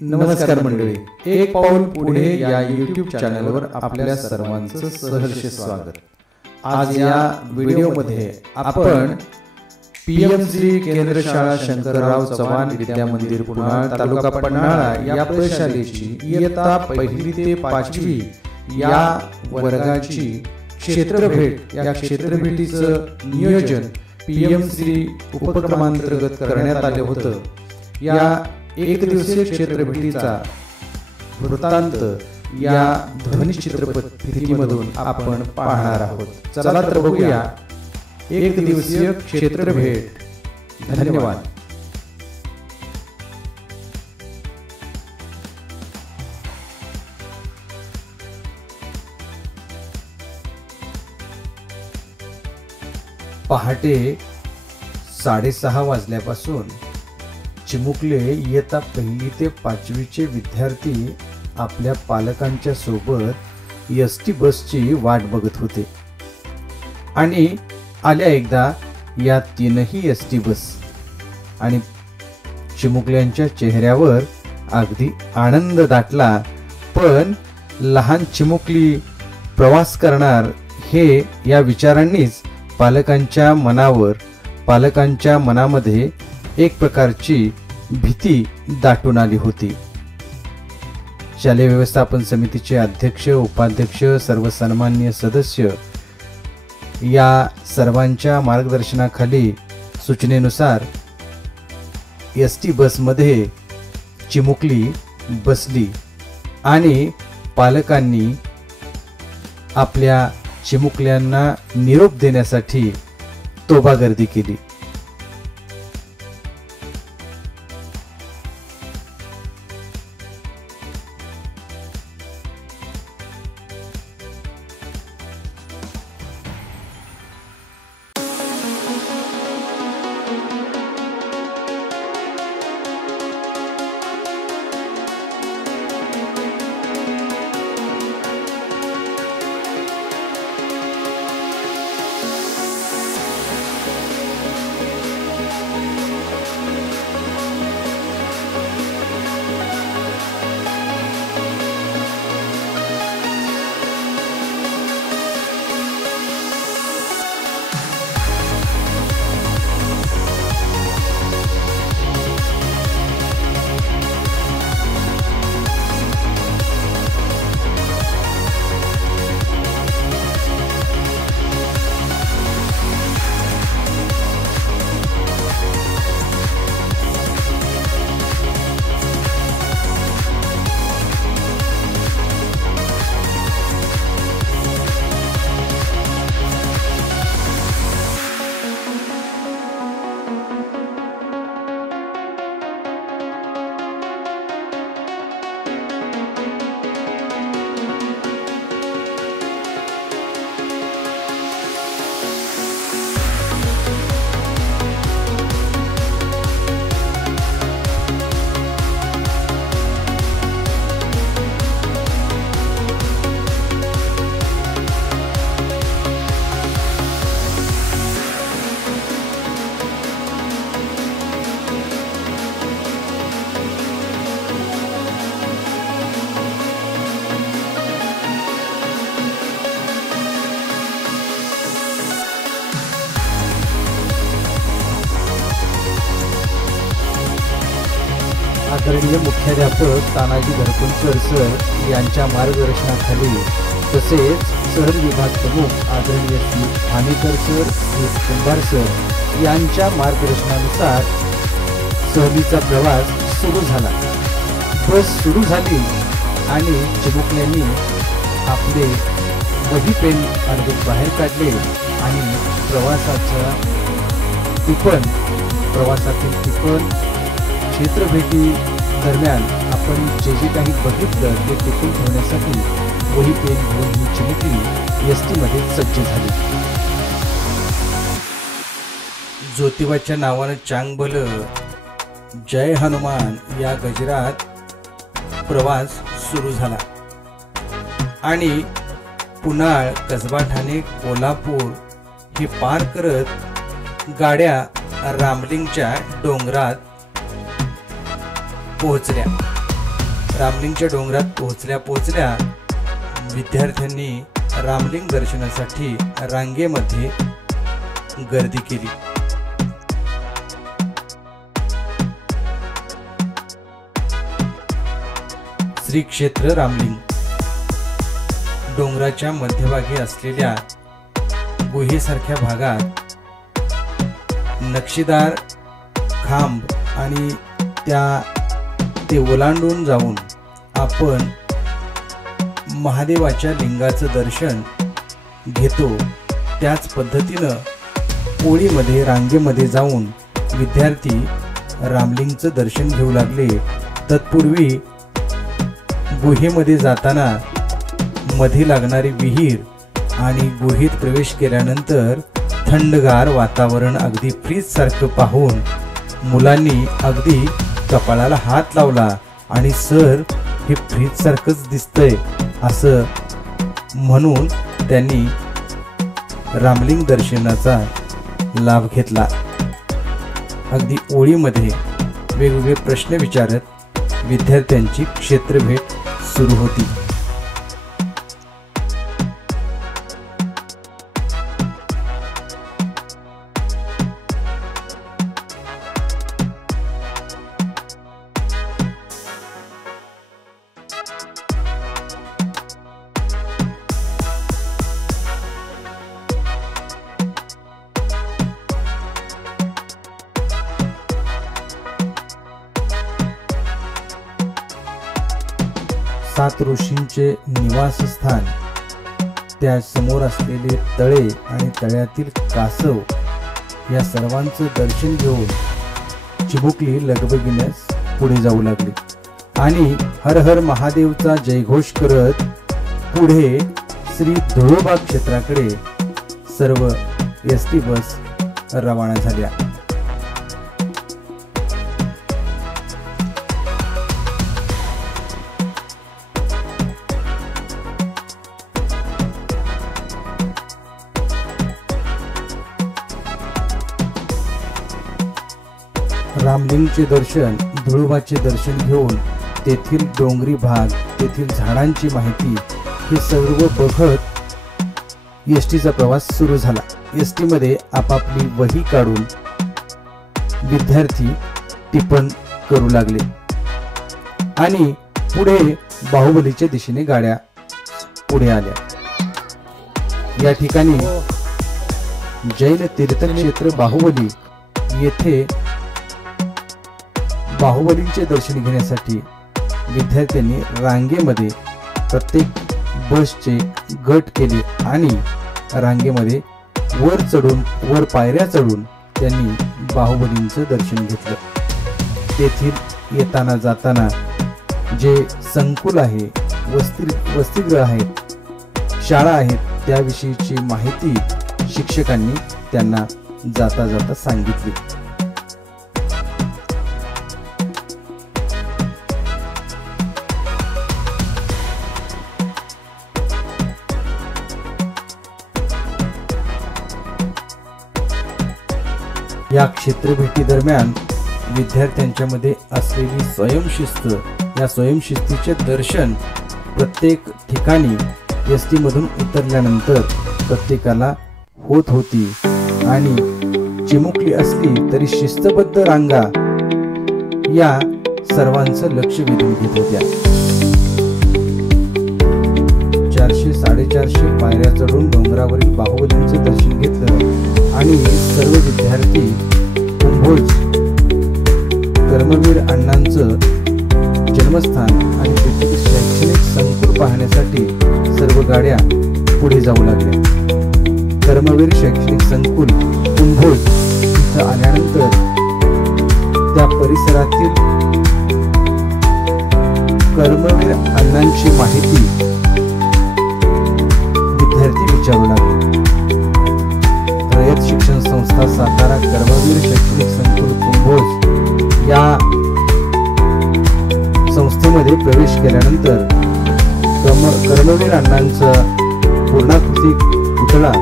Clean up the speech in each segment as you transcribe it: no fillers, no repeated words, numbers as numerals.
नमस्कार मंडळी, एक पाऊल पुढे या YouTube चॅनलवर आपल्या सर्वांचं सहर्ष स्वागत। आज या व्हिडिओमध्ये आपण PMC केंद्र शाळा शंकरराव चव्हाण विद्या मंदिर पुनाळ तालुका पन्हाळा या प्रशालेची इयत्ता 1ली ते 5वी या वर्गाची क्षेत्रभेट या क्षेत्रभेटीचं नियोजन PMC उपक्रमांतर्गत करण्यात आले होतं। या एक दिवसीय क्षेत्रभेटीचा वृत्तांत या ध्वनिचित्रपट फिल्ममधून आपण पाहणार आहोत। चला तर बघूया एक दिवसीय क्षेत्रभेट। धन्यवाद। पहाटे 6:30 वाजल्यापासून चिमुकले इयत्ता 1ली ते 5वीचे विद्यार्थी आपल्या पालकांच्या सोबत एसटी बसची वाट बघत होते आणि आल्या एकदा या 3ही एसटी बस आणि चिमुकल्यांच्या चेहऱ्यावर अगदी आनंद दाटला। पण लहान चिमुकली प्रवास करणार हे या विचारांनीच पालकांच्या मनामध्ये एक प्रकारची भीती दाटून आली होती। शालेय व्यवस्थापन समितीचे अध्यक्ष, उपाध्यक्ष, सर्व सन्माननीय सदस्य या सर्वांच्या मार्गदर्शनाखाली सूचनेनुसार एसटी बसमध्ये चिमुकली बसली आणि पालकांनी आपल्या चिमुकल्यांना निरोप देण्यासाठी तोबा गर्दी केली। आदरणीय मुख्याध्यापक तानाजी घरकुंकर सर यांच्या मार्गदर्शनाखाली तसेच सहल विभाग प्रमुख आदरणीय श्री ठाणेकर सर, श्री कुंभार सर यांच्या मार्गदर्शनानुसार सहलीचा प्रवास सुरू झाला। बस सुरू झाली आणि चिमुकल्यांनी आपले वही पेन अर्धवट बाहेर काढले आणि प्रवासातील टिपण क्षेत्रभेटी दरम्यान आपण जे काही बघितलं ते टिपून ठेवण्यासाठी वही पेन घेऊन ही चिमुकली एसटी मध्ये सज्ज झाली। ज्योतिबाच्या नावानं चांग भलं जय हनुमान या गजरात प्रवास सुरू झाला आणि पुनाळ, कसबा, ठाणे, कोल्हापूर हे पार करत गाड्या रामलिंगच्या डोंगरात पोहोचल्या। रामलिंगच्या डोंगरात पोहोचल्या विद्यार्थ्यांनी रामलिंग दर्शनासाठी रांगेमध्ये गर्दी केली. श्री क्षेत्र रामलिंग डोंगराच्या मध्यभागी असलेल्या गुहेसारख्या भागात नक्षीदार खांब आणि ते ओलांडून जाऊन आपण महादेवाच्या लिंगाचं दर्शन घेतो. त्याच पद्धतीनं ओळीमध्ये रांगेमध्ये जाऊन विद्यार्थी रामलिंगचं दर्शन घेऊ लागले. तत्पूर्वी गुहेमध्ये जाताना मध्ये लागणारी विहीर आणि गुहेत प्रवेश केल्यानंतर थंडगार वातावरण अगदी फ्रीज सारखं पाहून मुलांनी अगदी कपाळाला हात लावला आणि सर हे फ्रीज सारखंच दिसतंय असं म्हणून त्यांनी रामलिंग दर्शनाचा लाभ घेतला. अगदी ओळीमध्ये वेगवेगळे प्रश्न विचारत विद्यार्थ्यांची क्षेत्रभेट सुरू होती. सात ऋषींचे निवासस्थान, त्या समोर असलेले तळे आणि तळ्यातील कासव या सर्वांचं दर्शन घेऊन चिमुकली लगबगीनेच पुढे जाऊ लागली आणि हर हर महादेवचा जयघोष करत पुढे श्री धुळोबा क्षेत्राकडे सर्व एसटी बस रवाना झाल्या. रामलिंगचे दर्शन, धुळोबाचे दर्शन घेऊन तेथील डोंगरी भाग, तेथील झाडांची माहिती हे सर्व बघत एसटीचा प्रवास सुरू झाला. एसटी मध्ये आपापली वही काढून विद्यार्थी टिपण करू लागले आणि पुढे बाहुबलीच्या दिशेने गाड्या पुढे आल्या. या ठिकाणी जैन तीर्थक्षेत्र बाहुबली येथे बाहुबलींचे दर्शन घेण्यासाठी विद्यार्थ्यांनी रांगेमध्ये प्रत्येक बसचे गट केले आणि रांगेमध्ये वर पायऱ्या चढून त्यांनी बाहुबलींचं दर्शन घेतलं. तेथील येताना जाताना जे संकुल आहे, वसतिगृह आहेत, शाळा आहेत त्याविषयीची माहिती शिक्षकांनी त्यांना जाता जाता सांगितली. या क्षेत्रभेटी दरम्यान विद्यार्थ्यांच्या मध्ये असलेली स्वयंशिस्त, या स्वयंशिस्तीचे दर्शन प्रत्येक ठिकाणी एसटी मधून उतरल्यानंतर प्रत्येकाला होत होती आणि चिमुकली असली तरी शिस्तबद्ध रांगा या सर्वांचं लक्ष वेधून घेत होत्या. 400-450 पायऱ्या चढून डोंगरावरील बाहुबलींचं दर्शन घेतलं आणि सर्व विद्यार्थी कुंभोज कर्मवीर अण्णांचं जन्मस्थान आणि तेथील शैक्षणिक संकुल पाहण्यासाठी सर्व गाड्या पुढे जाऊ लागल्या. कर्मवीर शैक्षणिक संकुल कुंभोज इथं आल्यानंतर त्या परिसरातील कर्मवीर अण्णांची माहिती विद्यार्थी विचारू लागले. रयत शिक्षण संस्था सातारा कर्मवीर शैक्षणिक संकुल कुंभोज या संस्थेमध्ये प्रवेश केल्यानंतर कर्मवीर अण्णांचा पूर्णाकृती पुतळा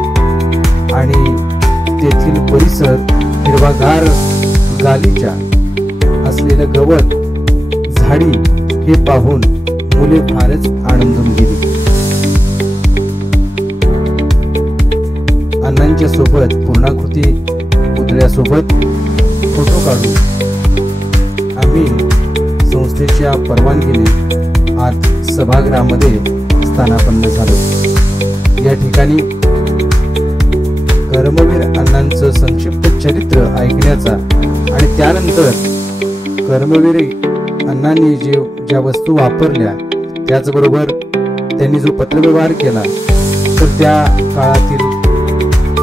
आणि तेथील परिसर हिरवागार गालीच्या असलेलं गवत, झाडी हे पाहून मुले फारच आनंदून गेली. अण्णांच्या सोबत पूर्णाकृती पुतळ्यासोबत फोटो काढून आम्ही संस्थेच्या परवानगीने आज सभागृहामध्ये स्थानापन्न झालो. या ठिकाणी कर्मवीर अण्णांचं संक्षिप्त चरित्र ऐकण्याचा आणि त्यानंतर कर्मवीर अण्णांनी ज्या वस्तू वापरल्या त्याचबरोबर त्यांनी जो पत्रव्यवहार केला तर त्या काळातील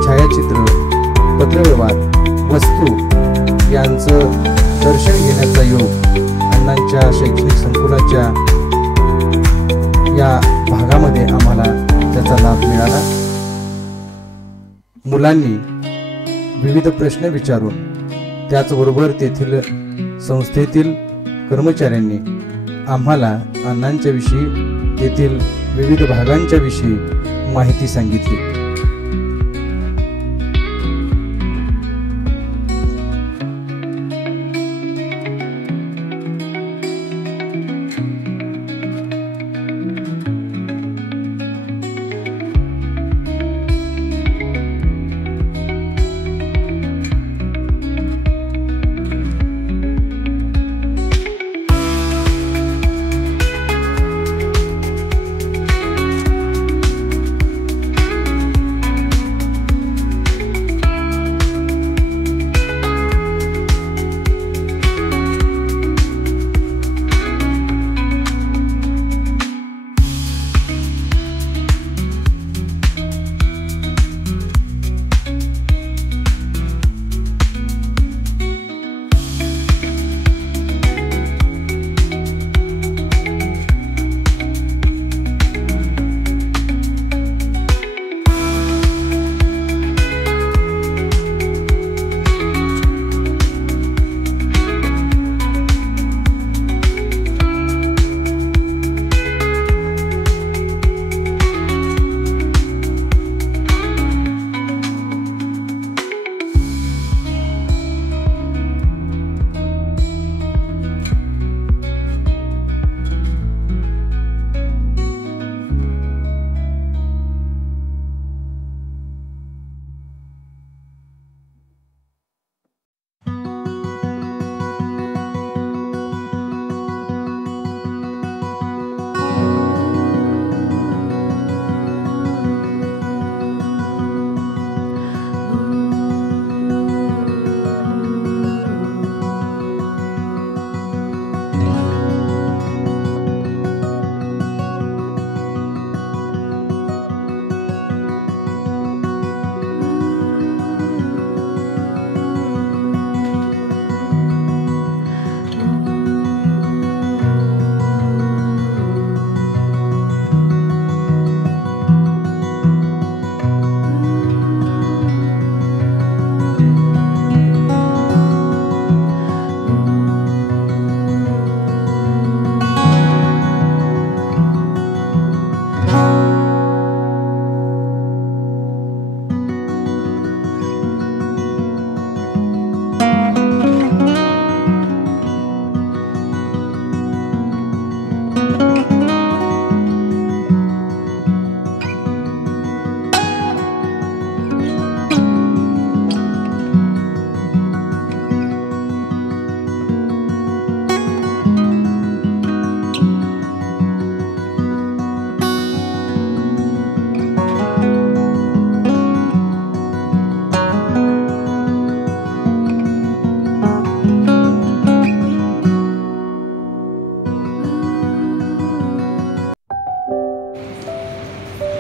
छायाचित्र, पत्रव्यवहार, वस्तू यांचं दर्शन घेण्याचा योग अण्णांच्या शैक्षणिक संकुलाच्या या भागामध्ये आम्हाला त्याचा लाभ मिळाला. मुलांनी विविध प्रश्न विचारून त्याचबरोबर तेथील संस्थेतील कर्मचाऱ्यांनी आम्हाला अण्णांच्या विषयी, तेथील विविध भागांच्या विषयी माहिती सांगितली.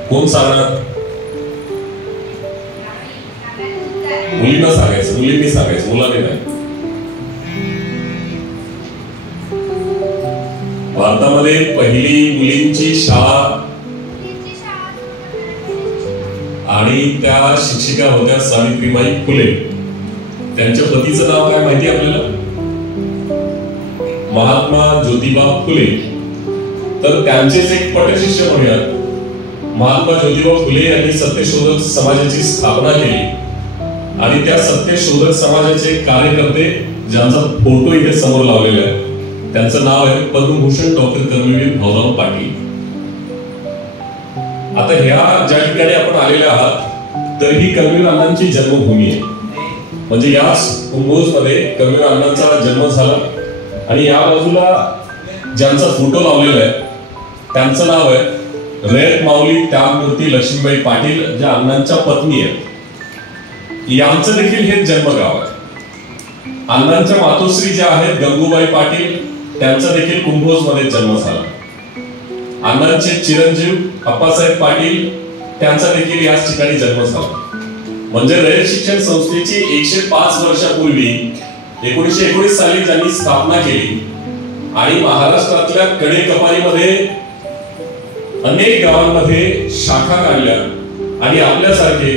कोण सांगणार? मुलींना सांगायचं, मुलींनी सांगायचं, मुलांनी नाही. भारतामध्ये पहिली मुलींची शाळा आणि त्या शिक्षिका होत्या सावित्रीबाई फुले. त्यांच्या पतीचं नाव काय माहिती आपल्याला? महात्मा ज्योतिबा फुले. तर त्यांचेच एक पटशिष्य म्हणूयात महात्मा ज्योतिबा फुले यांनी सत्यशोधक समाजाची स्थापना केली आणि त्या सत्यशोधक समाजाचे कार्यकर्ते ज्यांचा फोटो इथे समोर लावलेला आहे त्यांचं नाव आहे पद्मभूषण डॉक्टर कर्मवीर भाऊराव पाटील. आता ह्या ज्या ठिकाणी आपण आलेले आहात तर ही कर्मवीर अण्णांची जन्मभूमी आहे. म्हणजे याच कुंभोज मध्ये कर्मवीर अण्णांचा जन्म झाला आणि या बाजूला ज्यांचा फोटो लावलेला आहे त्यांचं नाव आहे रयत माऊली त्यागमूर्ती लक्ष्मीबाई पाटील, ज्या अण्णांच्या पत्नी आहेत. यांचं देखील हे जन्मगाव आहे. अण्णांच्या मातोश्री ज्या आहेत गंगूबाई पाटील, त्यांचा देखील कुंभोज मध्ये जन्म झाला. अण्णांचे चिरंजीव अप्पासाहेब पाटील, त्यांचा देखील याच ठिकाणी जन्म झाला. म्हणजे रयत शिक्षण संस्थेची 105 वर्षापूर्वी 1919 साली ज्यांनी स्थापना केली आणि महाराष्ट्रातल्या कडेकपारीमध्ये अनेक गावांमध्ये शाखा काढल्या आणि आपल्यासारखे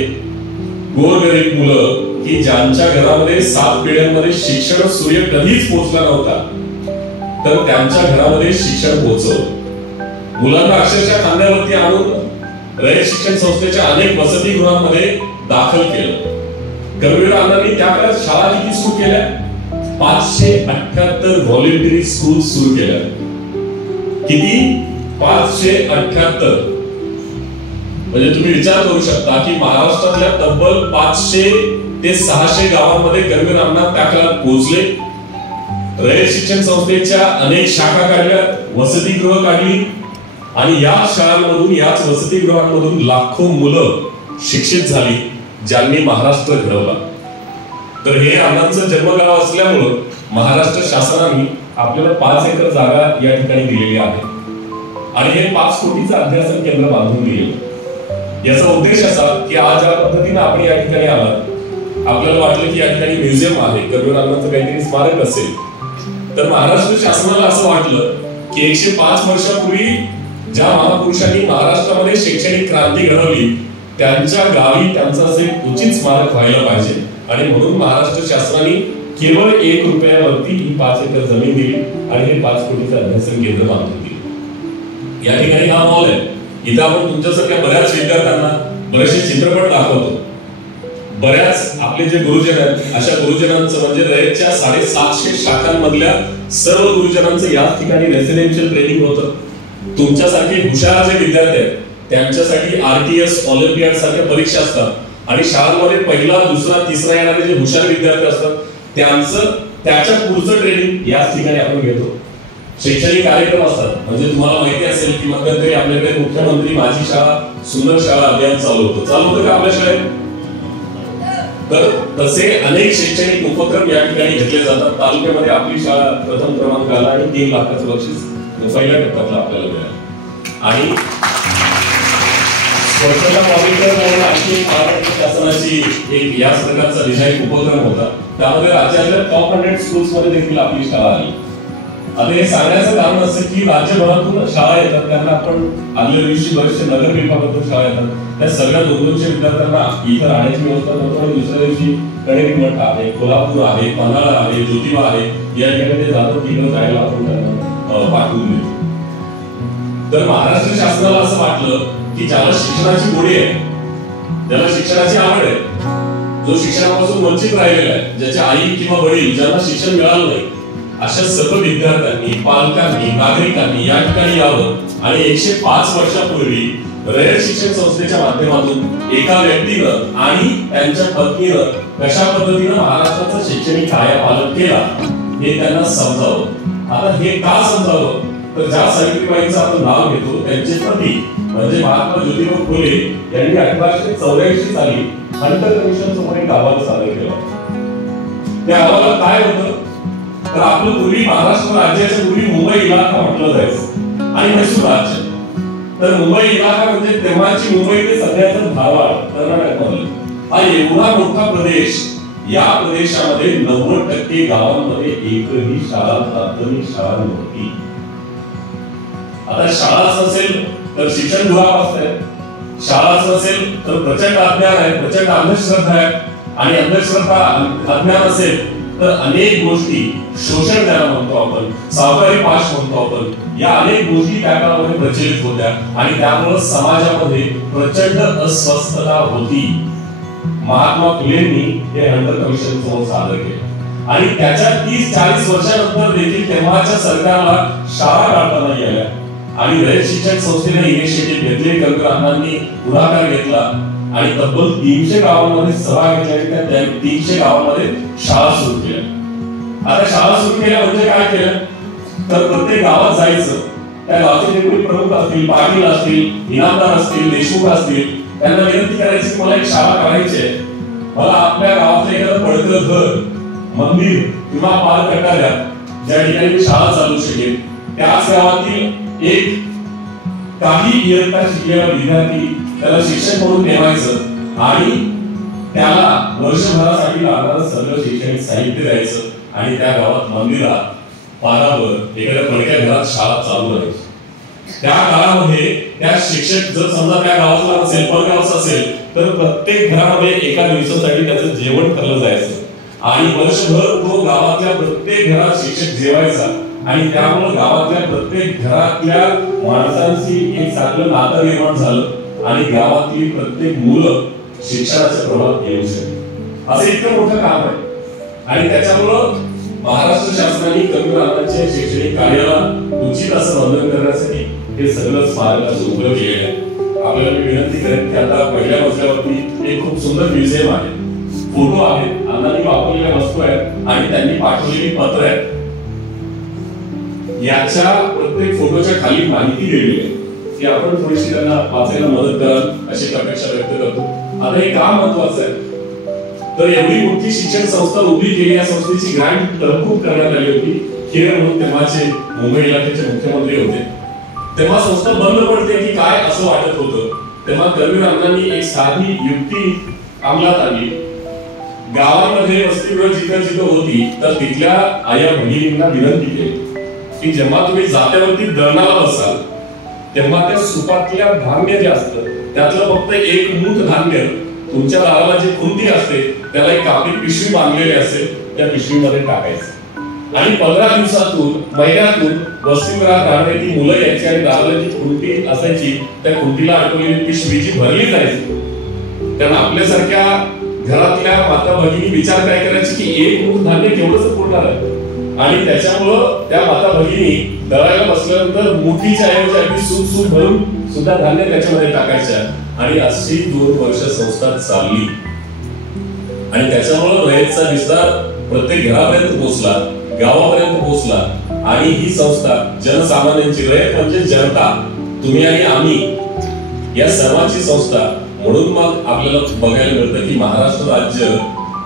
गोरगरीब मुलं की ज्यांच्या घरामध्ये 7 पिढ्यांमध्ये शिक्षण सूर्य कधीच पोहोचला नव्हता, तर त्यांच्या घरामध्ये शिक्षण पोहोचवलं. मुलांना अक्षरशः खांद्यावरती आणून रयत शिक्षण संस्थेच्या अनेक वसतिगृहांमध्ये दाखल केलं. कर्मवीर अण्णांनी त्या काळात शाळा किती सुरू केल्या? 578 व्हॉलेंटरी स्कूल सुरू केल्या. किती? 578. म्हणजे तुम्ही विचार करू शकता की महाराष्ट्रातल्या तब्बल 500 ते 600 गावांमध्ये कर्मवीर अण्णा त्या काळात पोहोचले. रयत शिक्षण संस्थेच्या अनेक शाखा काढल्या, वसतिगृह काढली आणि या शाळांमधून, याच वसतिगृहांमधून लाखो मुलं शिक्षित झाली, ज्यांनी महाराष्ट्र घडवला. तर हे अण्णांचं जन्मगाव असल्यामुळं महाराष्ट्र शासनाने आपल्याला 5 एकर जागा या ठिकाणी दिलेली आहे आणि हे 5 कोटीचं अध्यासन केंद्र बांधून दिलेलं. याचा उद्देश असा की आज ज्या पद्धतीने आपण या ठिकाणी आलात, आपल्याला वाटलं की या ठिकाणी म्युझियम आहे, कर्मवीर अण्णांचं काहीतरी स्मारक असेल, तर महाराष्ट्र शासनाला असं वाटलं की 105 वर्षापूर्वी ज्या महापुरुषांनी महाराष्ट्रामध्ये शैक्षणिक क्रांती घडवली त्यांच्या गावी त्यांचं असे उचित स्मारक व्हायला पाहिजे आणि म्हणून महाराष्ट्र शासनाने केवळ 1 रुपयावरती ही 5 एकर जमीन दिली आणि हे 5 कोटीचं अध्यासन केंद्र बांधून दिले. या ठिकाणी हा मॉल आहे. इथं आपण तुमच्यासारख्या बऱ्याच विद्यार्थ्यांना बरेचसे चित्रपट दाखवतो. बऱ्याच आपले जे गुरुजन आहेत अशा गुरुजनांचं म्हणजे रयतच्या 750 शाखांमधल्या सर्व गुरुजनांचं याच ठिकाणी रेसिडेन्शियल ट्रेनिंग होतं. तुमच्यासारखे हुशार जे विद्यार्थी आहेत त्यांच्यासाठी RTS, ऑलिम्पियाड सारख्या परीक्षा असतात आणि शाळांमध्ये पहिला, दुसरा, तिसरा येणारे जे हुशार विद्यार्थी असतात त्याच्या पुढचं ट्रेनिंग याच ठिकाणी आपण घेतो. शैक्षणिक कार्यक्रम असतात. म्हणजे तुम्हाला माहिती असेल की मध्यंतरी आपल्याकडे मुख्यमंत्री माझी शाळा सुंदर शाळा अभियान चालू होतं का आपल्या शाळेत? तर तसे अनेक शैक्षणिक उपक्रम या ठिकाणी घेतले जातात. तालुक्यामध्ये आपली शाळा प्रथम क्रमांकाला आणि 3 लाखाचं बक्षीस पहिल्या टप्प्यातला आपल्याला मिळालं. आणि स्वच्छता मॉनिटर म्हणून आणखी महाराष्ट्र शासनाची एक याच प्रकारचा डिझाईन उपक्रम होता. त्यामध्ये राज्यातल्या टॉप 100 स्कूल्स मध्ये देखील आपली शाळा आली. आता हे सांगण्याचं कारण असं की राज्यभरातून शाळा येतात, त्यांना आपण आदल्या दिवशी बरेचसे नगर विभागातून शाळा येतात, त्या सगळ्या 200 विद्यार्थ्यांना इथं राहण्याची व्यवस्था करतो आणि दुसऱ्या दिवशी कणेरी मठ आहे, कोल्हापूर आहे, पन्हाळा आहे, ज्योतिबा आहे, या ठिकाणी ते जातात तिकडे जायला आपण त्यांना पाठवून देतो. तर महाराष्ट्र शासनाला असं वाटलं की ज्याला शिक्षणाची गोडी आहे, ज्याला शिक्षणाची आवड आहे, जो शिक्षणापासून वंचित राहिलेला आहे, ज्याच्या आई किंवा वडील ज्यांना शिक्षण मिळालं नाही, अशा सर्व विद्यार्थ्यांनी, पालकांनी, नागरिकांनी या ठिकाणी यावं आणि 105 वर्षापूर्वी रयत शिक्षण संस्थेच्या माध्यमातून एका व्यक्तीनं आणि त्यांच्या पत्नीनं कशा पद्धतीनं महाराष्ट्राचा शैक्षणिक कायापालट केला हे त्यांना समजावं. आता हे का समजावं? तर ज्या सावित्रीबाईंचं आपण नाव घेतो त्यांचे पती म्हणजे महात्मा ज्योतिबा फुले यांनी 1884 साली हंटर कमिशन समोर एक अहवाल सादर केला. त्या अहवालात काय होतं? तर आपलं पूर्वी महाराष्ट्र राज्याच्या पूर्वी मुंबई इलाका म्हटलं जायचं आणि म्हैसूर राज्य. तर मुंबई इलाका म्हणजे तेव्हाची मुंबई ते सध्याचं धारवाड कर्नाटकमधलं हा एवढा मोठा प्रदेश. या प्रदेशामध्ये 90% गावांमध्ये एकही शाळा, प्राथमिक शाळा नव्हती. आता शाळाच नसेल तर शिक्षण दुरावस्था आहे, शाळाच नसेल तर प्रचंड अज्ञान आहे, प्रचंड अंधश्रद्धा आहे आणि अंधश्रद्धा अज्ञान असेल तर अनेक गोष्टी शोषण ज्याला म्हणतो आपण, सावकारी पाश म्हणतो आपण, या अनेक गोष्टी त्या काळामध्ये प्रचलित होत्या आणि त्यामुळे समाजामध्ये प्रचंड अस्वस्थता होती. महात्मा फुलेंनी हे हंटर कमिशन समोर सादर केले आणि त्याच्या 30-40 वर्षानंतर देखील तेव्हाच्या सरकारला शाळा काढता नाही आल्या आणि रयत शिक्षण संस्थेने इनिशिएटिव्ह घेतली, कविराजांनी पुढाकार घेतला आणि तब्बल 300 गावांमध्ये सभा घेतल्या, त्या 300 गावांमध्ये शाळा सुरू केल्या। आता शाळा सुरू केल्या म्हणजे काय केलं तर प्रत्येक गावात जायचं, त्या गावचे जे कोणी प्रमुख असतील, पाटील असतील, इनामदार असतील, देशमुख असतील, त्यांना विनंती करायची की मला एक शाळा काढायची आहे, मला आपल्या गावातलं एखादं पडकं घर, मंदिर किंवा पालकट्टा द्या ज्या ठिकाणी शाळा चालू शकेल। त्याच गावातील एक काही इयत्ता शिकलेला विद्यार्थी त्याला शिक्षक म्हणून नेमायचं आणि त्याला वर्षभरासाठी लागणारं सगळं शैक्षणिक साहित्य द्यायचं आणि त्या गावात मंदिरात पारावर एखाद्या पडक्या घरात शाळा चालू राहायची। त्या काळामध्ये त्या शिक्षक जर समजा त्या गावातला असेल, परगावचा असेल तर प्रत्येक घरामध्ये एका दिवसासाठी त्याचं जेवण ठरलं जायचं आणि वर्षभर तो गावातल्या प्रत्येक घरात शिक्षक जेवायचा आणि त्यामुळे गावातल्या प्रत्येक घरातल्या माणसांची एक चांगलं नातं निर्माण झालं आणि गावातली प्रत्येक मुलं शिक्षणाच्या प्रभावात येऊ शकली। असं इतकं मोठं काम आहे आणि त्याच्यामुळं महाराष्ट्र शासनाने कविराजांच्या शैक्षणिक कार्याला उचित असं वंदन करण्यासाठी हे सगळं स्मारकाचं उपयोग केलेलं आहे। आपल्याला मी विनंती करेन की आता पहिल्या मजल्यावरती एक खूप सुंदर म्युझियम आहे, फोटो आहेत, अण्णांनी वापरलेल्या वस्तू आहेत आणि त्यांनी पाठवलेली पत्र आहेत, याच्या प्रत्येक फोटोच्या खाली माहिती दिलेली आहे की आपण थोडीशी त्यांना वाचायला मदत कराल अशी अपेक्षा व्यक्त करतो। आता हे का महत्वाचं आहे तर एवढी मोठी शिक्षण संस्था उभी केली, या संस्थेची ग्रँट तरतूद करण्यात आली होती। खेर म्हणून तेव्हाचे मुंबई इलाख्याचे मुख्यमंत्री होते, तेव्हा संस्था बंद पडते की काय असं वाटत होतं। तेव्हा कविराजांनी एक साधी युक्ती अंमलात आणली, गावामध्ये वसतिगृह जिथं होती तर तिथल्या आया भगिनींना विनंती केली की जेव्हा तुम्ही जात्यावरती दळणाला बसाल तेव्हा त्या सुपातल्या धान्य जे असतं त्यातलं फक्त एक मूठ धान्य तुमच्या दाराला जे खुंटी असते त्याला एक कापडी पिशवी बांधलेली असेल त्या पिशवीमध्ये टाकायचं आणि 15 दिवसातून महिन्यातून वसतिगृहात राहणारी ती मुलं यायची आणि दाराला जी खुंटी असायची त्या खुंटीला अडकवलेली पिशवी जी भरली जायची। कारण आपल्यासारख्या घरातल्या माता भगिनी विचार काय करायची की एक मूठ धान्य केवढंच पुरणार आहे आणि त्याच्यामुळं त्या माता भगिनी दळायला बसल्यानंतर मुठीच्या ऐवजी अगदी सूप भरून सुद्धा धान्य त्याच्यामध्ये टाकायच्या आणि अशी 2 वर्ष संस्था चालली आणि त्याच्यामुळं रयतचा विस्तार प्रत्येक घरापर्यंत पोहोचला, गावापर्यंत पोहोचला आणि ही संस्था जनसामान्यांची, रयत म्हणजे जनता, तुम्ही आणि आम्ही या सर्वांची संस्था। म्हणून मग आपल्याला बघायला मिळतं की महाराष्ट्र राज्य,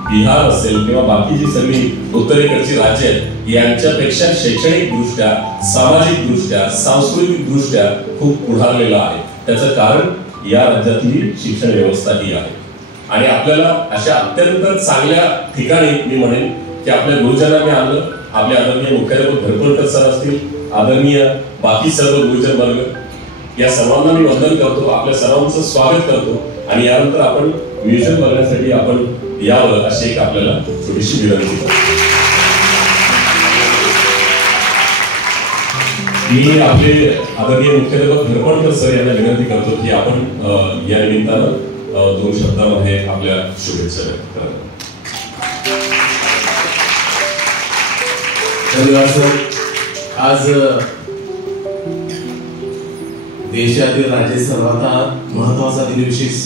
बिहार असेल किंवा बाकीची सगळी उत्तरेकडची राज्य आहेत यांच्यापेक्षा शैक्षणिक दृष्ट्या, सामाजिक दृष्ट्या, सांस्कृतिक दृष्ट्या खूप पुढारलेला आहे। त्याचं कारण या राज्यातली शिक्षण व्यवस्था ही आहे आणि आपल्याला अशा अत्यंत चांगल्या ठिकाणी मी म्हणेन की आपल्या गुरुजनांनी आणलं, आपले आदरणीय मुख्याध्यापक घरपळकर सर असतील, आदरणीय बाकी सर्व गुरुजन वर्ग, या सर्वांना मी वंदन करतो, आपल्या सर्वांचं स्वागत करतो आणि यानंतर आपण म्युझियम बघण्यासाठी आपण यावं अशी एक आपल्याला छोटीशी विनंती करतो। मी आपले आदरणीय मुख्याध्यापक घरपळकर सर यांना विनंती करतो की आपण या निमित्तानं 2 शब्दामध्ये आपल्या शुभेच्छा व्यक्त कराव्या। धन्यवाद सर। आज देशातील राज्य सर्वात महत्वाचा दिनविशेष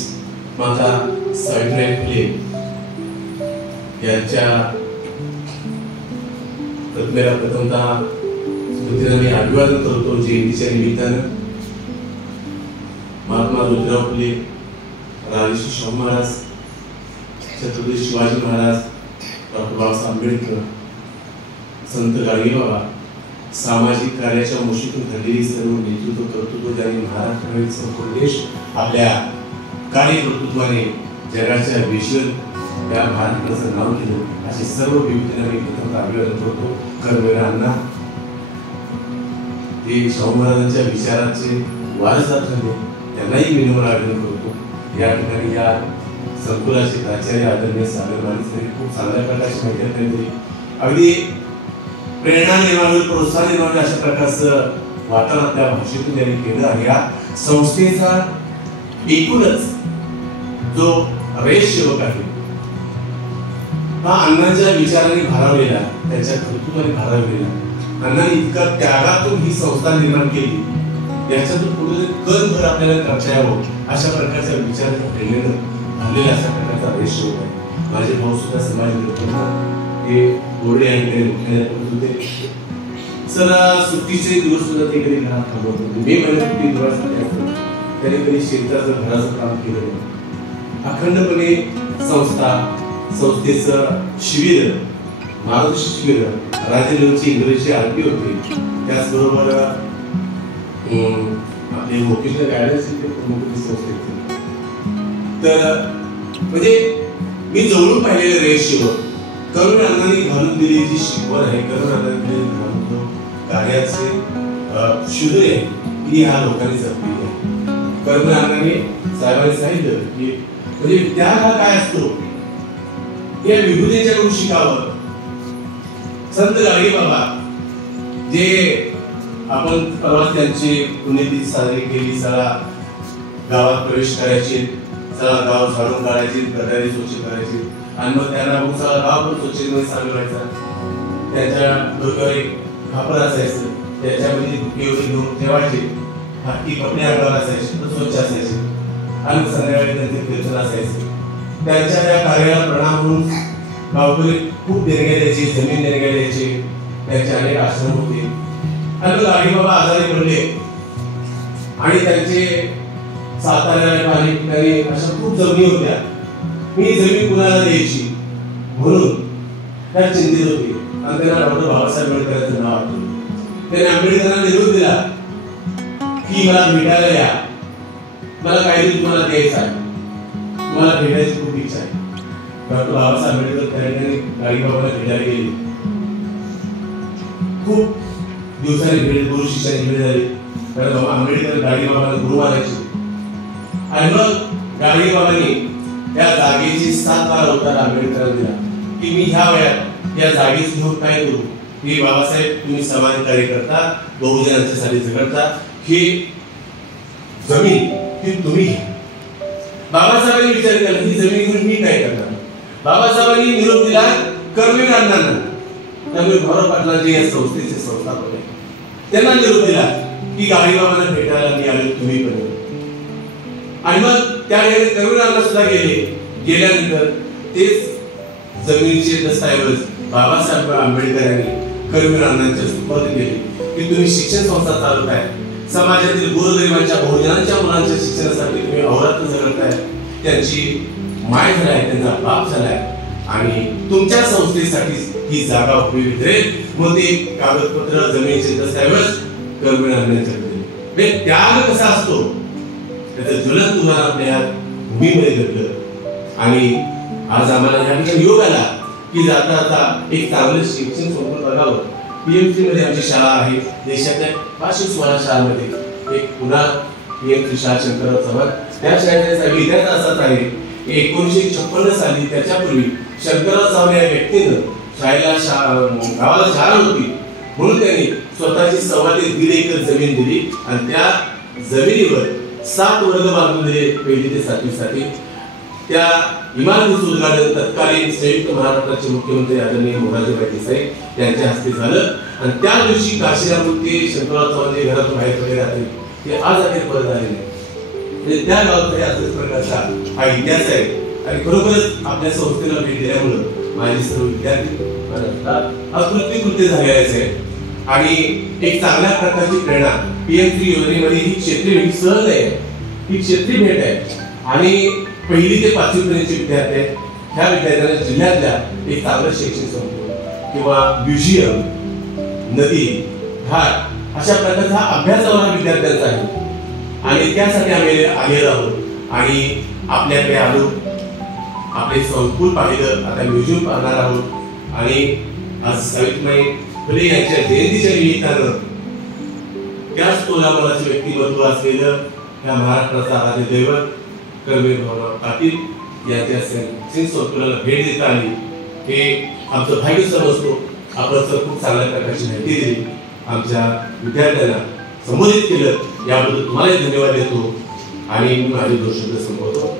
माता सावित्रीबाई फुले यांच्या प्रतिमेला प्रथमतः स्मृतीला मी अभिवादन करतो। जयंतीच्या निमित्तानं महात्मा ज्योतिराव फुले, राजर्षी शाहू महाराज, छत्रपती शिवाजी महाराज, डॉक्टर बाबासाहेब आंबेडकर, संत गाडगेबाबा, सामाजिक कार्याच्या मुशीतून घडलेली सर्व नेतृत्व कर्तृत्व ज्यांनी महाराष्ट्रातील संपूर्ण देश आपल्या कार्यकर्तृत्वाने जगाच्या विश्व या भारताचं नाव केलं असे सर्व विविधतेने मी प्रथम अभिवादन करतो। कर्मवीरांना ते शाहू महाराजांच्या विचाराचे वारसदार ठरले त्यांनाही मी नम्र अभिवादन करतो। या ठिकाणी या संकुलाचे प्राचार्य आदरणीय सागर माने खूप चांगल्या प्रकारची माहिती दिली, अगदी प्रेरणा निर्माण, प्रोत्साहन निर्माण अशा प्रकारचं वातावरण त्या भाषेतून त्यांनी केलं आहे। या संस्थेचा एकूणच जो रयत सेवक आहे हा अण्णांच्या विचाराने भारावलेला, त्यांच्या कर्तृत्वाने भारावलेला, अण्णांनी इतका त्यागातून ही संस्था निर्माण केली, याच्यातून पुढे कणभर आपल्याला करता यावं अशा प्रकारच्या विचाराच्या प्रेरणेनं झालेला अशा प्रकारचा रेशो होता. माझे भाऊ सुद्धा समाज हे गोडे आणि होते. सर सुट्टीचे दिवस सुद्धा ते कधी घरात थांबवत होते. मे महिन्यात ते दिवसासाठी असतात, त्याने कधी शेताचं घराचं काम केलं नाही. अखंडपणे संस्थेचं शिबिर, मार्गदर्शक शिबिर, राजनीतीची इंग्रजी आरती होती, त्याचबरोबर आपले वोकेशनल गायडन्स संस्थेचे. तर म्हणजे मी जवळून पाहिलेले रेशिओ करुण अण्णांनी घालून दिली जी शिकवण आहे, करुण अण्णांनी घालून जो कार्याचे शुद्ध आहे ती ह्या लोकांनी जपली आहे. करुण अण्णांनी साहेबांनी सांगितलं की म्हणजे त्याग हा काय असतो या विभूतीच्याकडून शिकावं. संत गाडगे बाबा जे आपण परवा त्यांची पुण्यतिथी साजरी केली, सगळा गावात प्रवेश करायचे, सगळा गाव झाडून काढायचे, गटारी स्वच्छ करायचे आणि मग त्यांना मग सगळा गाव पण स्वच्छतेमध्ये सामील व्हायचा. त्यांच्या डोक्यावर एक खापर असायचं, त्याच्यामध्ये धुके वगैरे घेऊन ठेवायचे, हाती कपडे अंगावर असायचे, स्वच्छ असायचे आणि संध्याकाळी त्यांचे कीर्तन असायचे. त्यांच्या त्या कार्याला प्रणाम म्हणून गावकरी खूप देणग्या द्यायचे, जमीन देणग्या द्यायचे. त्यांचे अनेक आश्रम होते. आणि गाडी बाबा आजारी पडले आणि त्यांचे साताऱ्याला काही ठिकाणी अशा खूप जमिनी होत्या. मी जमीन कुणाला द्यायची म्हणून त्या चिंतित होते आणि त्यांना डॉक्टर बाबासाहेब आंबेडकरांचं नाव आठवलं. त्याने आंबेडकरांना निरोप दिला की मला भेटायला या, मला काहीतरी तुम्हाला द्यायचं आहे, तुम्हाला भेटायची खूप इच्छा आहे. डॉक्टर बाबासाहेब आंबेडकर त्या ठिकाणी गाडीबाबाला भेटायला गेले. खूप दिवसांनी भेट, गुरु शिष्याची भेट झाली. कारण बाबा आंबेडकर गाडीबाबाला गुरु मानायचे आणि मग गाडगेबाबांनी त्या जागेची 7 बार अवतार आंबेडकरांना दिला की मी ह्या वयात या जागेच घेऊन काय करू. हे बाबासाहेब तुम्ही समाज कार्य करता, बहुजनांच्यासाठी झगडता, ही जमीन ही तुम्ही घ्या. बाबासाहेबांनी विचार केला ही जमीन घेऊन मी काय करणार. बाबासाहेबांनी निरोप दिला कर्मवीर अण्णांना, त्यामुळे भैरव पाटलांचे या संस्थेचे संस्थापक आहे, त्यांना निरोप दिला की गाडगेबाबांना भेटायला मी आलो, तुम्ही पण. आणि मग त्या ठिकाणी कर्मवीरांना सुद्धा गेल्यानंतर तेच जमिनीचे दस्तऐवज बाबासाहेब आंबेडकर यांनी कर्मवीर अण्णांच्या सुपूर्द केले की तुम्ही शिक्षण संस्था चालवताय, समाजातील गोरगरिबांच्या बहुजनांच्या मुलांच्या शिक्षणासाठी तुम्ही अहोरात्र झगडताय, त्यांची माय झालाय, त्यांचा बाप झालाय आणि तुमच्या संस्थेसाठी ही जागा उपयोगी ठरेल. मग ते कागदपत्र, जमिनीचे दस्तऐवज कर्मवीर अण्णांच्याकडे दिले. त्याग कसा असतो त्याचं ज्वलन तुम्हाला आपल्या भूमीमध्ये घडलं. आणि आज आम्हाला या ठिकाणी योग आला की जाता जाता एक चांगलं शिक्षण संकुल बघावं. पीएमसी मध्ये आमची शाळा आहे, देशातल्या 516 शाळांमध्ये एक पुन्हा पीएमसी शाळा शंकरराव चव्हाण, त्या शाळेचा विद्यार्थी असाच आहे. 1956 साली त्याच्यापूर्वी शंकरराव चव्हाण या व्यक्तीनं शाळेला गावाला शाळा होती म्हणून त्यांनी स्वतःची 1.25 ते 1.5 एकर जमीन दिली आणि त्या जमिनीवर 7 वर्ग बांधून दिले 1ली ते 7वी साठी. त्या इमारतीचं उद्घाटन तत्कालीन संयुक्त महाराष्ट्राचे मुख्यमंत्री आदरणीय मोरारजीभाई देसाई यांच्या हस्ते झालं आणि त्या दिवशी काशीराम ते शंकरराव चव्हाण जे घरातून बाहेर पडले राहते ते आज अखेर परत आले नाही. म्हणजे त्या गावात अशाच प्रकारचा हा इतिहास आहे. आणि खरोखरच आपल्या संस्थेला भेट दिल्यामुळं माझे सर्व विद्यार्थी कृत्य झालेले आहे आणि एक चांगल्या प्रकारची प्रेरणा पीएमसी योजनेमध्ये ही क्षेत्रीय भेट सहज आहे, ही क्षेत्रीय भेट आहे आणि 1ली ते 5वी पर्यंतचे विद्यार्थी आहेत. ह्या विद्यार्थ्यांना जिल्ह्यातल्या एक चांगलं शैक्षणिक संकुल किंवा म्युझियम, नदी, घाट अशा प्रकारचा अभ्यासावर विद्यार्थ्यांचा आहे आणि त्यासाठी आम्ही आलेलो आहोत आणि आपल्याकडे आलो, आपले संकुल पाहिलं, आता म्युझियम पाहणार आहोत आणि आज सावित्रीबाई फुले यांच्या जयंतीच्या निमित्तानं त्याच तोलामोलाचे व्यक्तिमत्व असलेलं या महाराष्ट्राचा आराध्य दैवत कर्मवीर भाऊराव पाटील यांच्या संकुलाला भेट देता आली हे आमचं भाग्य समजतो. आपण सर खूप चांगल्या प्रकारची माहिती दिली, आमच्या विद्यार्थ्यांना संबोधित केलं, याबद्दल तुम्हाला धन्यवाद देतो आणि मी माझे 2 शब्द संपवतो.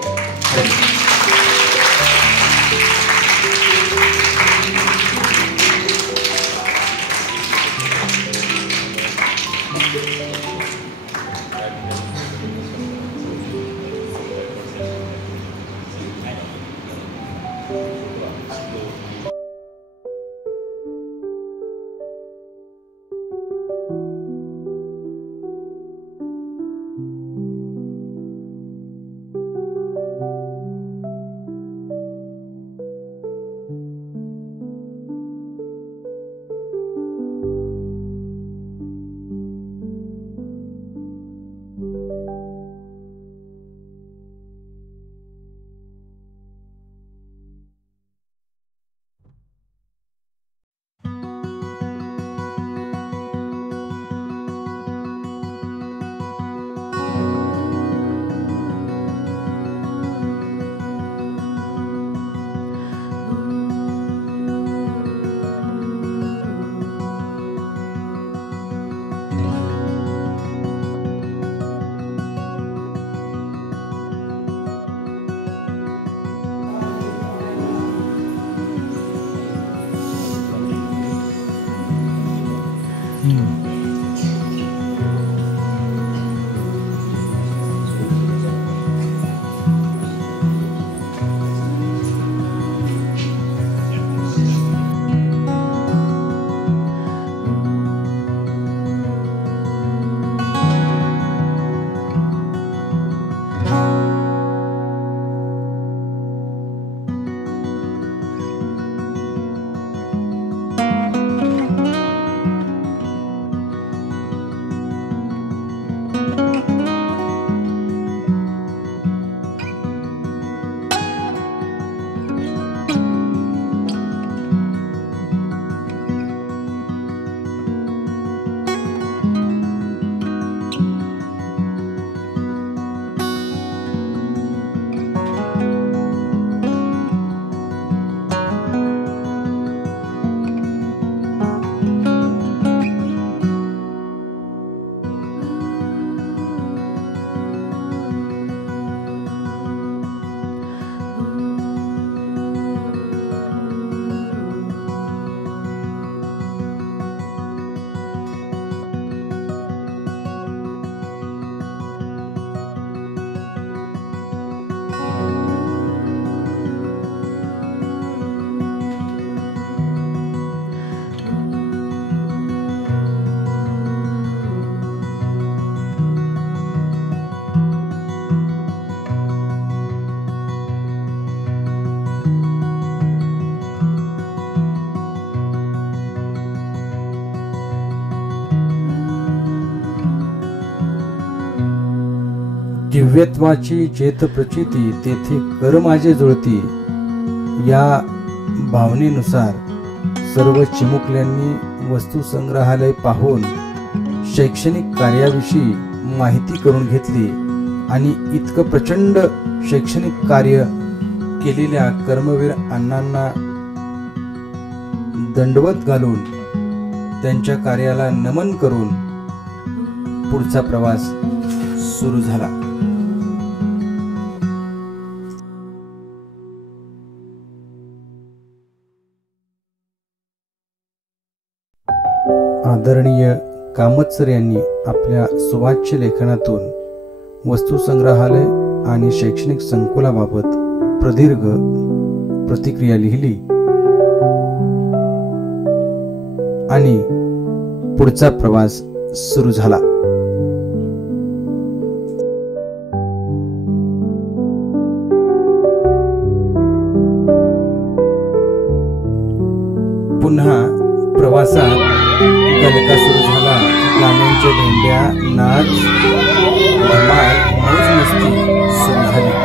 दिव्यत्वाची जेथ प्रचिती तेथे कर माझे जुळती, या भावनेनुसार सर्व चिमुकल्यांनी वस्तू संग्रहालय पाहून शैक्षणिक कार्याविषयी माहिती करून घेतली आणि इतकं प्रचंड शैक्षणिक कार्य केलेल्या कर्मवीर अण्णांना दंडवत घालून त्यांच्या कार्याला नमन करून पुढचा प्रवास सुरू झाला. आदरणीय कामत यांनी आपल्या सुवाच्य लेखनातून वस्तुसंग्रहालय आणि शैक्षणिक संकुलाबाबत प्रदीर्घ प्रतिक्रिया लिहिली आणि पुढचा प्रवास सुरू झाला. पुन्हा प्रवासात गलका सुरू झाला. गाण्यांच्या भेंड्या, नाच, धमाल, मौज मस्ती सुरू झाली.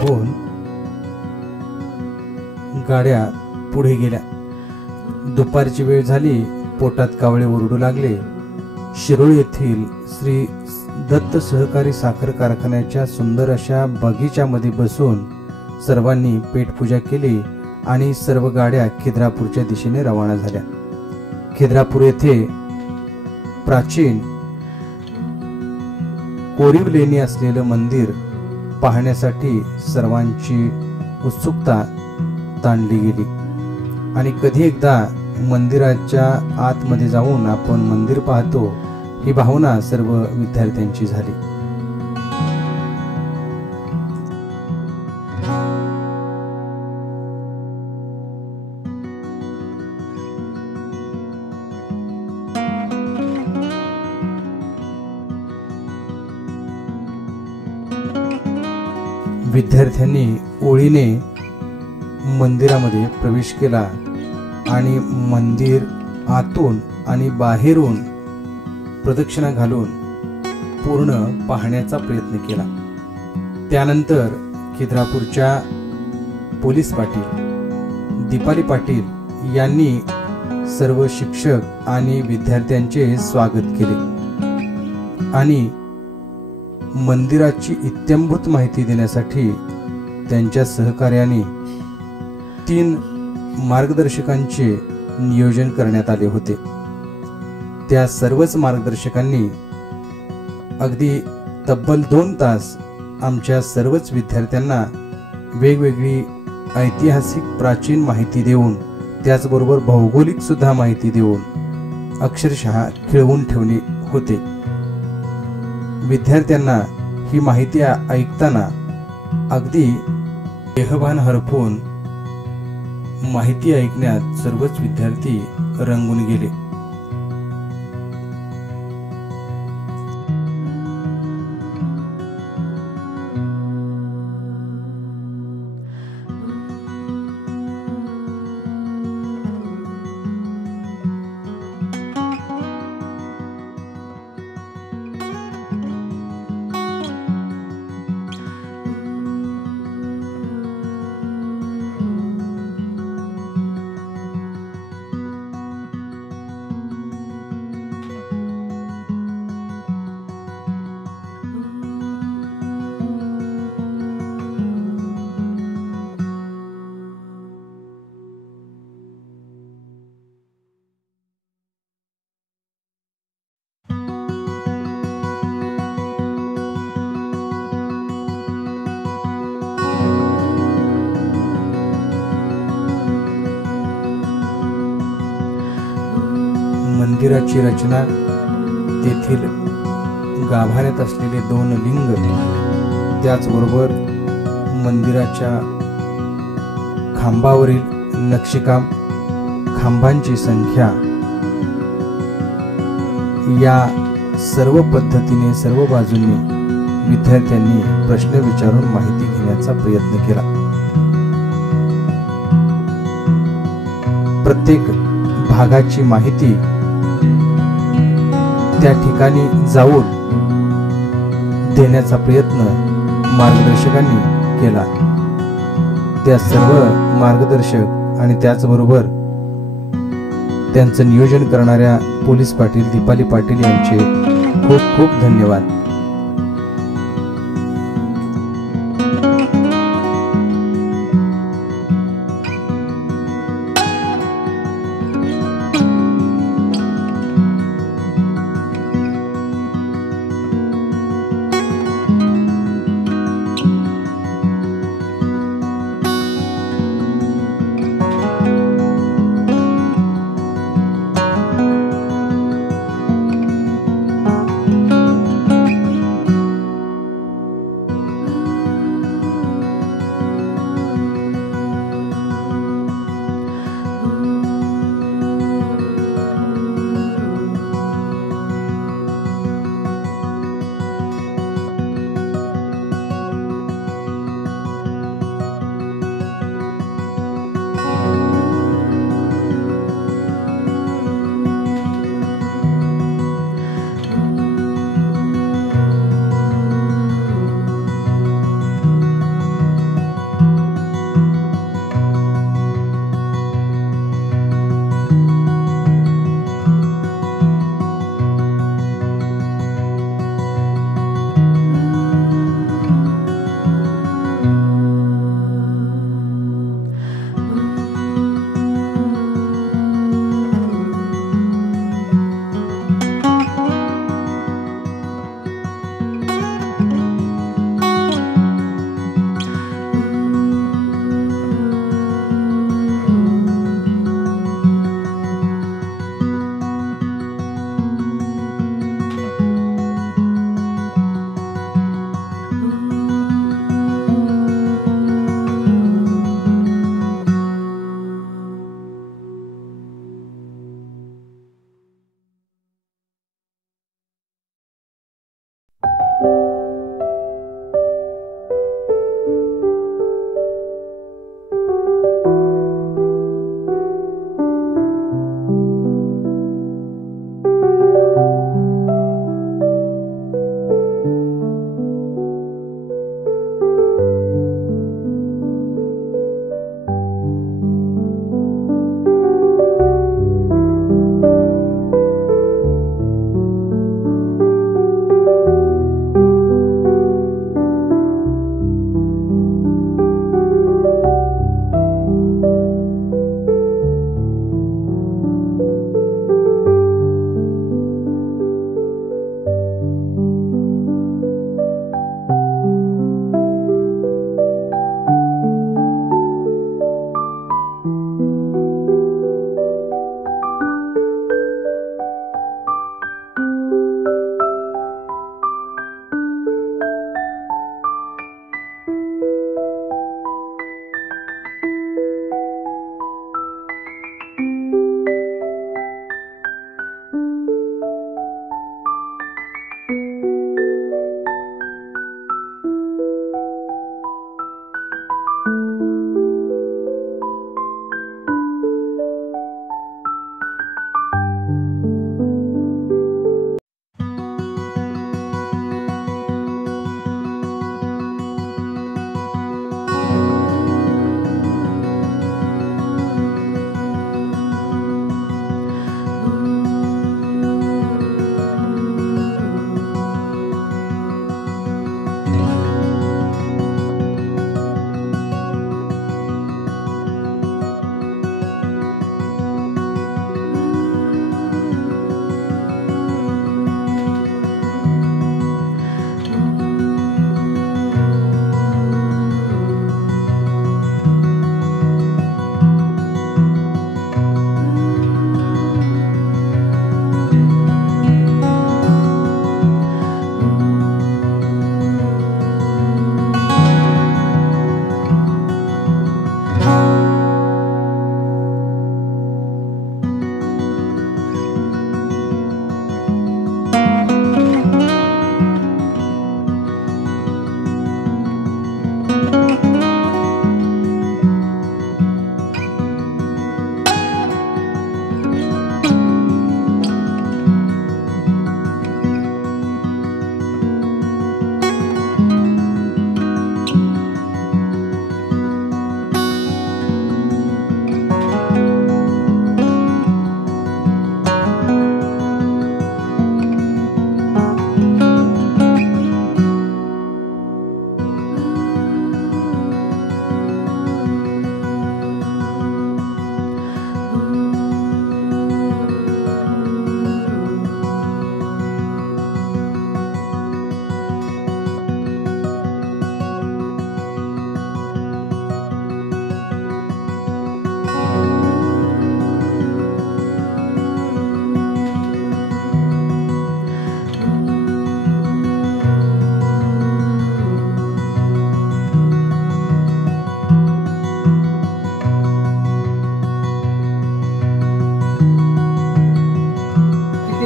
पाहून गाड्या पुढे गेल्या. दुपारची वेळ झाली. पोटात कावळे ओरडू लागले. शिरोळ येथील श्री दत्त सहकारी साखर कारखान्याच्या सुंदर अशा बगीच्यामध्ये बसून सर्वांनी पेटपूजा केली आणि सर्व गाड्या खिद्रापूरच्या दिशेने रवाना झाल्या. खिद्रापूर येथे प्राचीन कोरीव लेणी असलेलं मंदिर पाहण्यासाठी सर्वांची उत्सुकता ताणली गेली आणि कधी एकदा मंदिराच्या आतमध्ये जाऊन आपण मंदिर पाहतो, ही भावना सर्व विद्यार्थ्यांची झाली. विद्यार्थ्यांनी ओळीने मंदिरामध्ये प्रवेश केला आणि मंदिर आतून आणि बाहेरून प्रदक्षिणा घालून पूर्ण पाहण्याचा प्रयत्न केला. त्यानंतर खिद्रापूरच्या पोलीस पाटील दीपाली पाटील यांनी सर्व शिक्षक आणि विद्यार्थ्यांचे स्वागत केले आणि मंदिराची इत्थंभूत माहिती देण्यासाठी त्यांच्या सहकार्याने 3 मार्गदर्शकांचे नियोजन करण्यात आले होते. त्या सर्वच मार्गदर्शकांनी अगदी तब्बल 2 तास आमच्या सर्वच विद्यार्थ्यांना वेगवेगळी ऐतिहासिक प्राचीन माहिती देऊन, त्याचबरोबर भौगोलिक सुद्धा माहिती देऊन अक्षरशः खिळवून ठेवले होते. विद्यार्थ्यांना ही माहिती ऐकताना अगदी देहभान हरपून माहिती ऐकण्यात सर्वच विद्यार्थी रंगून गेले. मंदिराची रचना, तेथील गाभाऱ्यात असलेले 2 लिंग, त्याचबरोबर मंदिराच्या खांबावरील नक्षीकाम, खांबांची संख्या, या सर्व पद्धतीने सर्व बाजूंनी विद्यार्थ्यांनी प्रश्न विचारून माहिती घेण्याचा प्रयत्न केला. प्रत्येक भागाची माहिती त्या ठिकाणी जाऊन देण्याचा प्रयत्न मार्गदर्शकांनी केला. त्या सर्व मार्गदर्शक आणि त्याचबरोबर त्यांचं नियोजन करणाऱ्या पोलीस पाटील दीपाली पाटील यांचे खूप खूप धन्यवाद.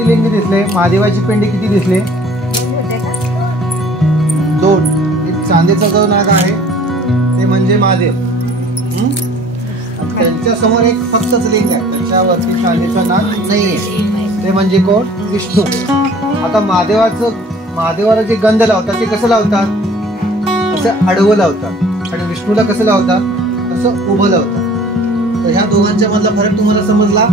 किती लिंग दिसले? महादेवाची पिंडी किती दिसले? 2. एक चांदीचा जो नाग आहे ते म्हणजे महादेव. त्यांच्या समोर एक फक्तच लिंग आहे, त्याच्यावरती चांदीचा नाग नाहीये, ते म्हणजे कोण? विष्णू. आता महादेवाला जे गंध लावतात ते कसं लावतात? असं आडवं लावतात. आणि विष्णूला कसं लावतात? असं उभं लावतात. तर ह्या दोघांच्या मधला फरक तुम्हाला समजला?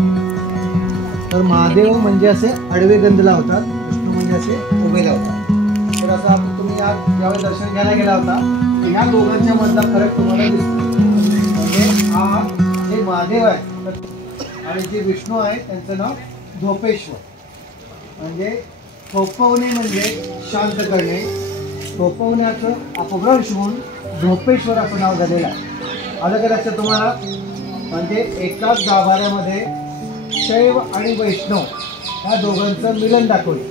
तर महादेव म्हणजे असे आडवे गंध लावतात, विष्णू म्हणजे असे उभे लावतात. तर असं आपण तुम्ही ज्यावेळी दर्शन घ्यायला गेला होता तर ह्या दोघांच्या मधला फरक तुम्हाला दिसतो. म्हणजे हा जे महादेव आहे आणि जे विष्णू आहे त्यांचं नाव धोपेश्वर. म्हणजे थोपवणे म्हणजे शांत करणे, थोपवण्याचं अपभ्रंश होऊन धोपेश्वर असं नाव झालेलं आहे. आलं का लक्षात तुम्हाला? म्हणजे एकाच गाभाऱ्यामध्ये शैव आणि वैष्णव ह्या दोघांचं मिलन दाखवलं.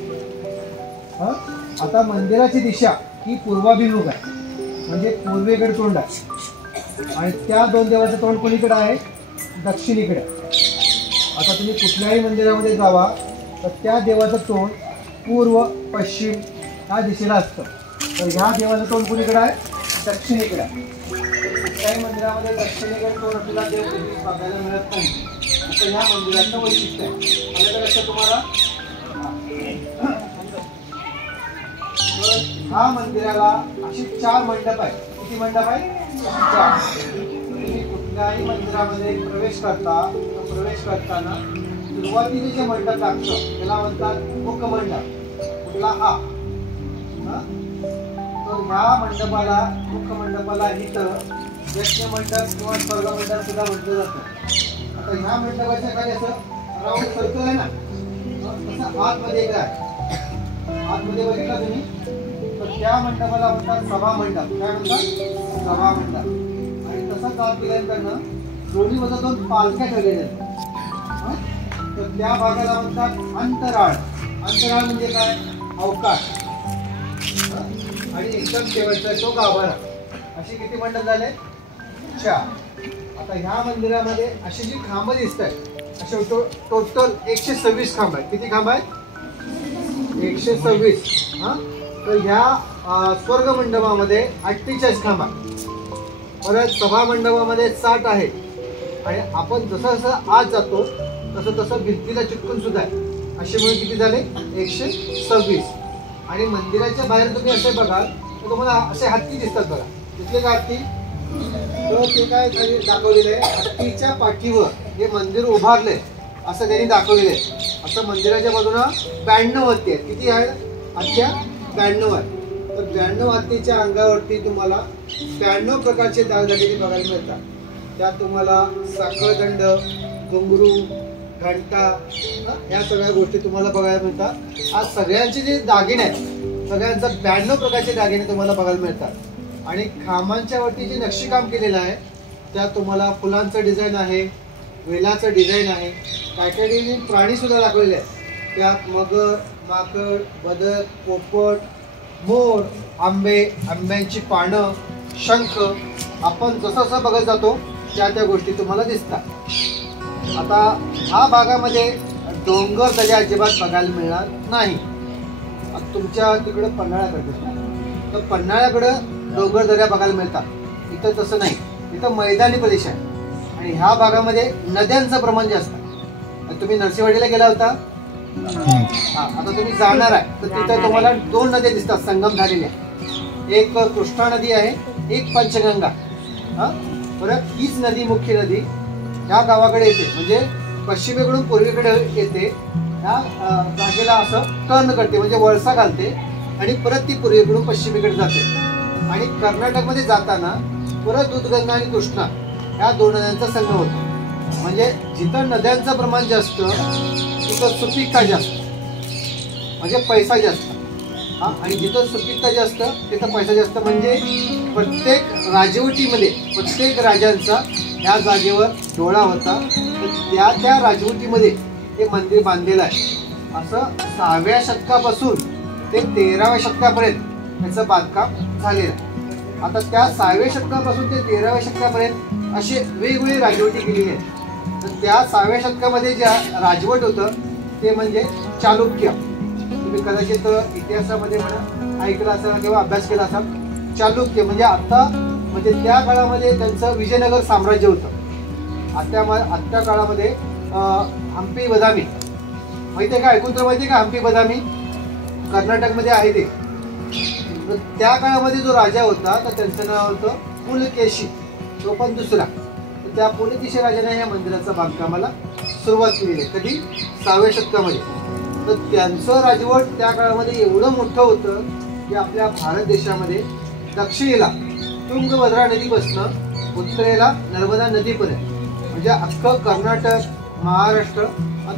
आता मंदिराची दिशा ही पूर्वाभिमुख आहे, म्हणजे पूर्वेकडे तोंड आहे. आणि त्या 2 देवाचं तोंड कोणीकडे आहे? दक्षिणेकडे. आता तुम्ही कुठल्याही मंदिरामध्ये जावा तर त्या देवाचं तोंड पूर्व पश्चिम ह्या दिशेला असतं. तर ह्या देवाचं तोंड कोणीकडे आहे? दक्षिणेकडे आहे. कुठल्याही मंदिरामध्ये दक्षिणेकडे तोंड आपल्याला देव कधीच बघायला मिळत नाही. असं ह्या मंदिराचं वैशिष्ट्य आहे. आलं का लक्षात तुम्हाला? ह्या मंदिराला अशी 4 मंडप आहे. किती मंडप आहे? 4. तुम्ही कुठल्याही मंदिरामध्ये प्रवेश करताना सुरुवातीने जे मंडप लागतं त्याला म्हणतात मुखमंडप. कुठला? हा. तर ह्या मंडपाला, मुखमंडपाला इथं यज्ञ मंडप किंवा स्वर्ग मंडप सुद्धा म्हटलं जातं. आता ह्या मंडपाच्या खाली असं राऊंड सर्कल आहे ना, तसं आतमध्ये काय? आतमध्ये बघितला तुम्ही तर त्या मंडपाला म्हणतात सभा मंडप. काय म्हणतात? सभा मंडप. आणि तसंच आत गेल्यानंतर दोन्ही बाजूला 2 पालख्या ठेवलेल्या आहेत. तर त्या भागाला म्हणतात अंतराळ. अंतराळ म्हणजे काय? अवकाश. आणि एकदम शेवटचा तो गाभारा. असे किती मंडप झाले? 4. आता ह्या मंदिरामध्ये अशी जी खांब दिसत आहेत असे टोटल 126 खांब आहेत. किती खांब आहेत? 126. तर ह्या स्वर्ग मंडपामध्ये 48 खांब आहेत. परत सभा मंडपामध्ये 60 आहे. आणि आपण जसं जसं आत जातो तसं भिंतीला चिटकून सुद्धा आहे. असे म्हणून किती झाले? 126. आणि मंदिराच्या बाहेर तुम्ही असे बघाल तर तुम्हाला असे हत्ती दिसतात बघा. दिसले का हत्ती? तर ते काय दाखवलेलं आहे? हत्तीच्या पाठीवर हे मंदिर उभारले असं त्यांनी दाखवलेलं आहे. असं मंदिराच्या बाजूला 92 हत्ती आहेत. किती आहेत हत्या? 92 आहेत. तर 92 हत्तीच्या अंगावरती तुम्हाला 92 प्रकारचे दागदागिने बघायला मिळतात. त्यात तुम्हाला साखळदंड, घुंगरू, घंटा या सगळ्या गोष्टी तुम्हाला बघायला मिळतात. आज सगळ्यांचे जे दागिने आहेत सगळ्यांचा 92 प्रकारचे दागिने तुम्हाला बघायला मिळतात. आणि खांबांच्या वरती जे नक्षीकाम केलेलं आहे त्यात तुम्हाला फुलांचं डिझाईन आहे, वेलाचं डिझाईन आहे. काही काही प्राणी सुद्धा दाखवलेले आहेत. त्यात मगर, माकड, बदक, पोपट, मोर, आंबे, आंब्यांची पानं, शंख. आपण जसं जसं बघत जातो त्या गोष्टी तुम्हाला दिसतात. आता ह्या भागामध्ये डोंगर दर्या अजिबात बघायला मिळणार नाही. आता तुमच्या तिकडं पन्हाळ्याकडे तर पन्हाळ्याकडं डोंगर दर्या बघायला मिळतात. इथं तसं नाही. इथं मैदानी प्रदेश आहे. आणि ह्या भागामध्ये नद्यांचं प्रमाण जास्त आहे. तुम्ही नरसिंहवाडीला गेला होता? आता तुम्ही जाणार आहे तर तिथं तुम्हाला 2 नद्या दिसतात संगम झालेल्या. एक कृष्णा नदी आहे, एक पंचगंगा. परत हीच नदी, मुख्य नदी ह्या गावाकडे येते, म्हणजे पश्चिमेकडून पूर्वेकडे येते. ह्या जागेला असं टर्न करते, म्हणजे वळसा घालते आणि परत ती पूर्वेकडून पश्चिमेकडे जाते. आणि कर्नाटकमध्ये जाताना परत दूधगंगा आणि कृष्णा ह्या 2 नद्यांचा संगम होतो. म्हणजे जिथं नद्यांचं प्रमाण जास्त तिथं सुपीकता जास्त, म्हणजे पैसा जास्त. आणि जिथं सुपीकता जास्त तिथं पैसा जास्त. म्हणजे प्रत्येक राजवटीमध्ये प्रत्येक राजांचा या जागेवर डोळा होता. तर त्या राजवटीमध्ये हे मंदिर बांधलेलं आहे. असं 6व्या शतकापासून ते 13व्या शतकापर्यंत याचं बांधकाम झालेलं आहे. आता त्या 6व्या शतकापासून ते 13व्या शतकापर्यंत असे वेगवेगळे राजवटी केलेली आहेत. तर त्या 6व्या शतकामध्ये ज्या राजवट होतं ते म्हणजे चालुक्य. तुम्ही कदाचित इतिहासामध्ये म्हणा ऐकलं असाल किंवा अभ्यास केला असाल. चालुक्य म्हणजे आता म्हणजे त्या काळामध्ये त्यांचं विजयनगर साम्राज्य होतं. आत्या काळामध्ये हम्पी बदामी माहिती आहे का? ऐकून तर माहिती आहे का हम्पी बदामी? कर्नाटकमध्ये आहे ते. तर त्या काळामध्ये जो राजा होता तर त्यांचं नाव होतं पुलकेशी, तो पण दुसरा. तर त्या पुलकेशी राजाने या मंदिराच्या बांधकामाला सुरुवात केली आहे. कधी? 6व्या शतकामध्ये. तर त्यांचं राजवट त्या काळामध्ये एवढं मोठं होतं की आपल्या भारत देशामध्ये दक्षिणेला तुंगभद्रा नदीपासून उत्तरेला नर्मदा नदीपर्यंत म्हणजे अख्खं कर्नाटक, महाराष्ट्र,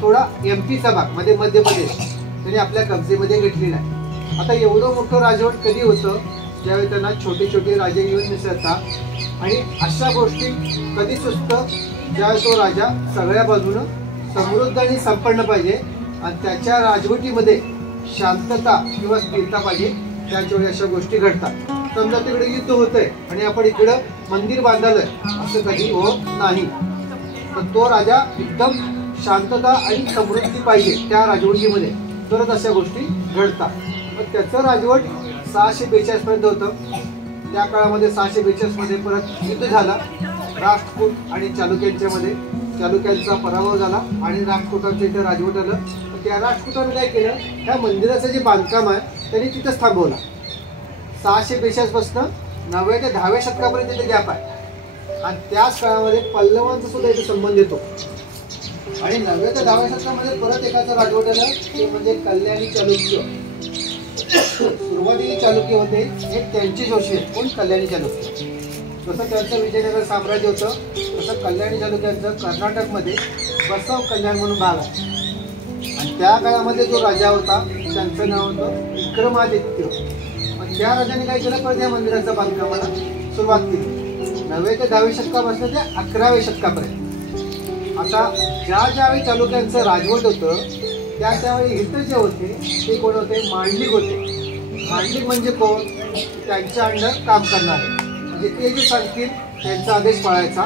थोडा एमपीचा भाग मध्ये मध्य प्रदेश त्यांनी आपल्या कब्जेमध्ये घेतलेला आहे. आता एवढं मोठं राजवट कधी होतं? ज्यावेळी त्यांना छोटे छोटे राजे येऊन मिसळतात आणि अशा गोष्टी कधी सुचतं? ज्यावेळी तो राजा सगळ्या बाजूनं समृद्ध आणि संपन्न पाहिजे आणि त्याच्या राजवटीमध्ये शांतता किंवा स्थिरता पाहिजे, त्याच वेळी अशा गोष्टी घडतात. समजा तिकडे युद्ध होतंय आणि आपण इकडं मंदिर बांधालंय, असं कधी होत नाही. तर तो राजा एकदम शांतता आणि समृद्धी पाहिजे त्या राजवटीमध्ये, तरच अशा गोष्टी घडतात. मग त्याचं राजवट 642 पर्यंत होतं. त्या काळामध्ये 642 मध्ये परत युद्ध झाला राष्ट्रकूट आणि चालुक्यांच्यामध्ये. चालुक्यांचा पराभव झाला आणि राष्ट्रकूटांचं इथं राजवट आलं. त्या राष्ट्रकूटाने काय केलं? त्या मंदिराचं जे बांधकाम आहे त्यांनी तिथंच थांबवलं. 642 पासून 9व्या ते 10व्या शतकापर्यंत तिथे गॅप आहे. आणि त्याच काळामध्ये पल्लवांचा सुद्धा इथे संबंध येतो. आणि 9व्या ते 10व्या शतकामध्ये परत एकाचं राजवट आलं, ते म्हणजे कल्याणी चालुक्य. सुरुवातीला चालुक्य होते हे त्यांचे जोशी आहेत. कोण? कल्याणी चालुक्य. जसं त्यांचं विजयनगर साम्राज्य होतं तसं कल्याणी चालुक्यांचं कर्नाटकमध्ये बसव कल्याण म्हणून भाग आहे. आणि त्या काळामध्ये जो राजा होता त्यांचं नाव होतं विक्रमादित्य. पण त्या राजाने काय केलं? परत या मंदिराच्या बांधकामाला सुरुवात केली 9व्या ते 10व्या शतकापासून ते 11व्या शतकापर्यंत. आता ज्यावेळी चालुक्यांचं राजवट होतं त्यावेळी इथं जे होते ते कोण होते? मांडलिक होते. मांडलिक म्हणजे कोण? त्यांच्या अंडर काम करणारे, म्हणजे ते जे सांगतील त्यांचा आदेश पाळायचा.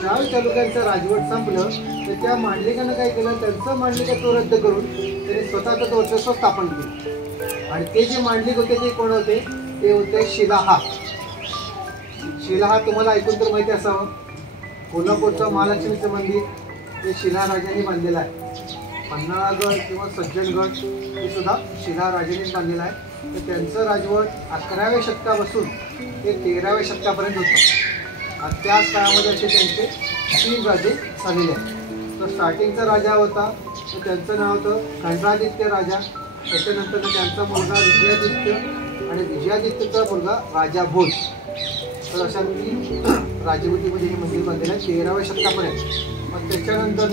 ज्यावेळी चालुक्यांचं राजवट संपलं तर त्या मांडलिकानं काय केलं? त्यांचं मांडलिकत्व रद्द करून त्यांनी स्वतःचं वर्चस्व स्थापन केलं. आणि ते जे मांडलिक होते ते कोण होते? ते होते शिलाहा. शिलाहा तुम्हाला ऐकून तर माहिती असावं. कोल्हापूरचं महालक्ष्मीचं मंदिर हे शिलाहा राजांनी बांधलेलं आहे. पन्हाळगड किंवा सज्जनगड हे सुद्धा शिलाहा राजांनीच बांधलेलं आहे. तर त्यांचं राजवट 11व्या शतकापासून ते 13व्या शतकापर्यंत होतं. आणि त्याच काळामध्ये असे त्यांचे 3 राजे झालेले आहेत. तर स्टार्टिंगचा राजा होता तर त्यांचं नाव होतं खंडादित्य राजा. त्याच्यानंतर त्यांचा मुलगा विजयादित्य आणि विजयादित्यचा मुलगा राजा भोज. तर अशा 3 राजवटीमध्ये हे मंदिर बांधलेलं आहे 13व्या शतकापर्यंत. मग त्याच्यानंतर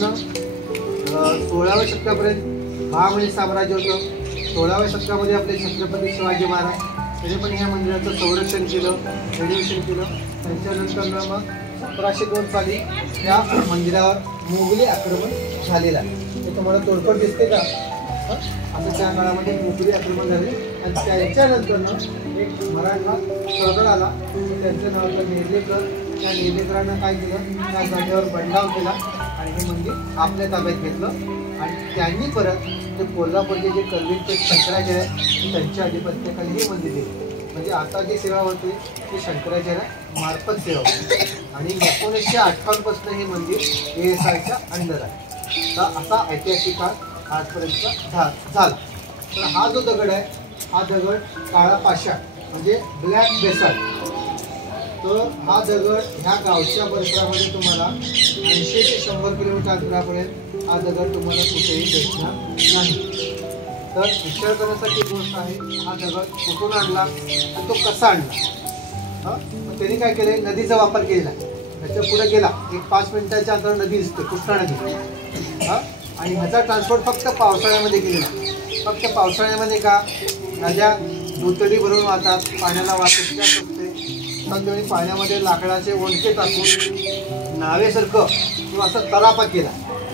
16व्या शतकापर्यंत महामणी साम्राज्य होतं. 16व्या शतकामध्ये आपले छत्रपती शिवाजी महाराज त्यांनी पण ह्या मंदिराचं संरक्षण केलं, रेनोव्हेशन केलं. त्यांच्यानंतर मग 1702 साली या मंदिरावर मोगली आक्रमण झालेलं आहे. ते तुम्हाला तोडफोड दिसते का? असं त्या काळामध्ये मोगली आक्रमण झाले. आणि त्याच्यानंतर एक मराठा सरदार आला, त्यांचं नाव होतं नेर्लेकर. त्या नेर्लेकरांना काय केलं? त्या जागेवर बंडाव केला आणि हे मंदिर आपल्या ताब्यात घेतलं. आणि त्यांनी परत ते कोल्हापूरचे जे करवीरचे शंकराचार्य आहे त्यांच्या अधिपत्याखाली हे मंदिर दिलं. म्हणजे आता जी सेवा होती ती शंकराचार्य मार्फत सेवा होती. आणि 1958 पासून हे मंदिर ASIच्या अंडर आहे. तर असा ऐतिहासिक काळ आजपर्यंत झाला. तर हा जो दगड आहे हा दगड काळा पाषाण म्हणजे ब्लॅक बेसाल्ट. तर हा दगड ह्या गावच्या परिसरामध्ये तुम्हाला 80 ते 100 किलोमीटर अंतरापर्यंत हा दगड तुम्हाला कुठेही भेटणार नाही. तर विचार करण्यासाठी गोष्ट आहे हा दगड कुठून आणला आणि तो कसा आणला. मग त्यांनी काय केलं? नदीचा वापर केलेला. त्याच्या पुढे गेला एक 5 मिनिटाच्या अंतरावर नदी दिसते, कृष्णा नदी. आणि ह्याचा ट्रान्सपोर्ट फक्त पावसाळ्यामध्ये केलेला. फक्त पावसाळ्यामध्ये का? नद्या दुतडी भरून वाहतात, पाण्याला वाहतूक असते. त्यावेळी पाण्यामध्ये लाकडाचे ओंडके टाकून नावेसारखं किंवा असं तलापा केला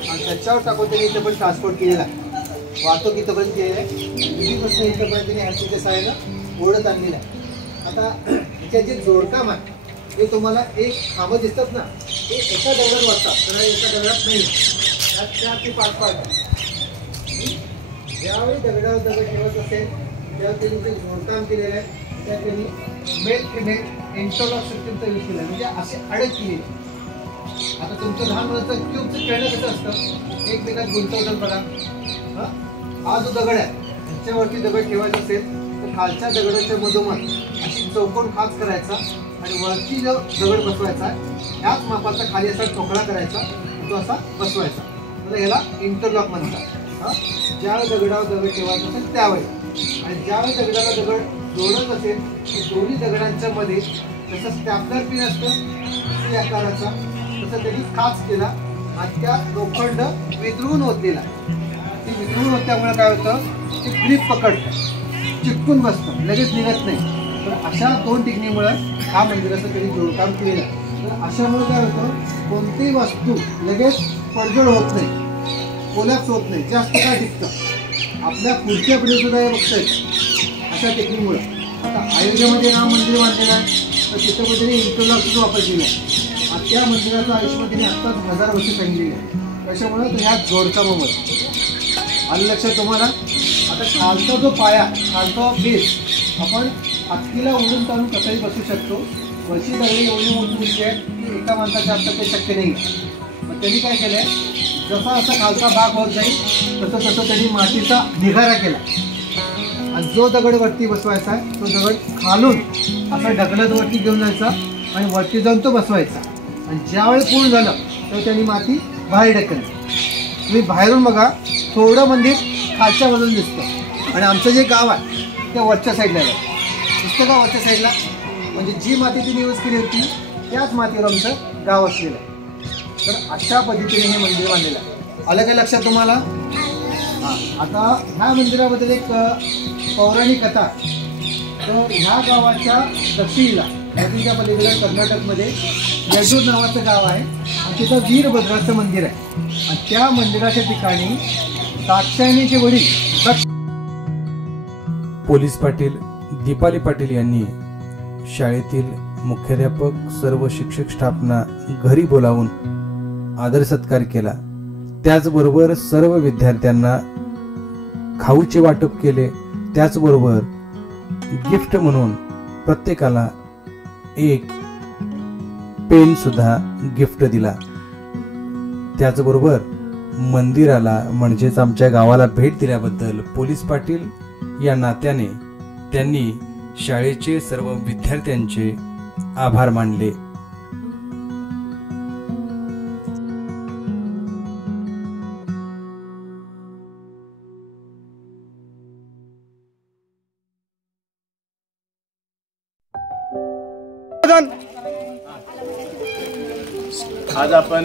आणि त्याच्यावर टाकून त्यांनी इथं पण ट्रान्सपोर्ट केलेला आहे. वाहतूक इथंपर्यंत केलेलं आहे. इथपासून इथंपर्यंत त्यांनी हत्तीच्या साहाय्यानं ओढत आणलेलं आहे. आता इथे जे जोडकाम आहे ते तुम्हाला एक खांबं दिसतात ना, ते एका दगडात वाटतात. तर एका दगडात नाही, त्यात 4 ते 5 पार्ट आहे. ज्यावेळी दगडावर दगड ठेवत असेल त्यावेळी त्यांनी जे जोडकाम केलेलं आहे त्या त्यांनी मेल फिमेल इंटरलॉक सिस्टीमचा यूज केला, म्हणजे असे अडक केलेली. आता तुमचं लहान मुलाचं क्यूबचं खेळणं कसं असतं, एकमेकात गुंतवतात बघा. हा जो दगड आहे त्याच्यावरती दगड ठेवायचा असेल तर खालच्या दगडाच्या मधोमध अशी चौकोन खाच करायचा आणि वरती जो दगड बसवायचा ह्याच मापाचा खाली असा ठोकळा करायचा, तो असा बसवायचा. तर याला इंटरलॉक म्हणतात. ज्यावेळी दगडावर दगड ठेवायचा असेल त्यावेळी, आणि ज्यावेळी दगडाला दगड जोडत असेल तर दोन्ही दगडांच्या मध्ये जसं स्टॅपलर पिन असतं आकाराचा तसं त्यांनी खाच केला आणि त्या लोखंड वितळून ओतलेला. ती वितळून ओतल्यामुळे काय होतं, ते ग्रीप पकडतं, चिटकून बसतं, लगेच निघत नाही. तर अशा 2 टेक्निकमुळे हा मंदिराचं त्यांनी जोडकाम केलेलं आहे. तर अशामुळे काय होतं, कोणतीही वस्तू लगेच पडझड होत नाही, कोलॅप्स होत नाही, जास्त काळ टिकतं. आपल्या पुढच्या पिढी सुद्धा हे बघता येतं अशा टेक्निकमुळे. आता अयोध्येमध्ये राम मंदिर बांधलेलं आहे तर तिथं त्यांनी इंटरलॉकचा वापर केला आहे. आणि त्या मंदिराचं आयुष्य त्यांनी आत्ताच 1000 वर्ष सांगितलेली आहे. त्याच्यामुळे तर ह्या जोडकामामुळे आलं लक्षात तुम्हाला. आता खालचा जो पाया, खालचा बेस आपण हत्तीला उडून ताणून कसाही बसू शकतो. वरची दगडी एवढी मोठी आहे की एका माणसाच्या आता ते शक्य नाही. मग त्यांनी काय केलं आहे, जसा असा खालचा भाग होत जाईल तसं तसं त्यांनी मातीचा निगारा केला आणि जो दगड वरती बसवायचा आहे तो दगड खालून असा ढकलत वरती घेऊन जायचा आणि वरती जाऊन तो बसवायचा. आणि ज्यावेळी पूर्ण झालं तर त्यांनी माती बाहेर ढकलली. तुम्ही बाहेरून बघा, थोडं मंदिर खालच्या बाजूला दिसतं आणि आमचं जे गाव आहे त्या वरच्या साईडला दिसतं का, वरच्या साईडला, म्हणजे जी माती तुम्ही यूज केली होती त्याच मातीवर आमचं गाव असलेलं आहे. तर अशा पद्धतीने हे मंदिर बांधलेलं आहे. आलं काय लक्षात तुम्हाला. हां, आता ह्या मंदिराबद्दल एक पौराणिक कथा. तर ह्या गावाच्या दक्षिणेला नदीच्या पलीकडे कर्नाटकमध्ये यडूर नावाचं गाव आहे आणि तिथं वीरभद्राचं मंदिर आहे. आणि त्या मंदिराच्या ठिकाणी दाक्षायणीचे वडील पोलीस पाटील दीपाली पाटील यांनी शाळेतील मुख्याध्यापक सर्व शिक्षक स्टाफना घरी बोलावून आदर सत्कार केला. त्याचबरोबर सर्व विद्यार्थ्यांना खाऊचे वाटप केले. त्याचबरोबर गिफ्ट म्हणून प्रत्येकाला एक पेन सुद्धा गिफ्ट दिला. त्याचबरोबर मंदिराला म्हणजेच आमच्या गावाला भेट दिल्याबद्दल पोलीस पाटील या नात्याने त्यांनी शाळेचे सर्व विद्यार्थ्यांचे आभार मानले. आज आपण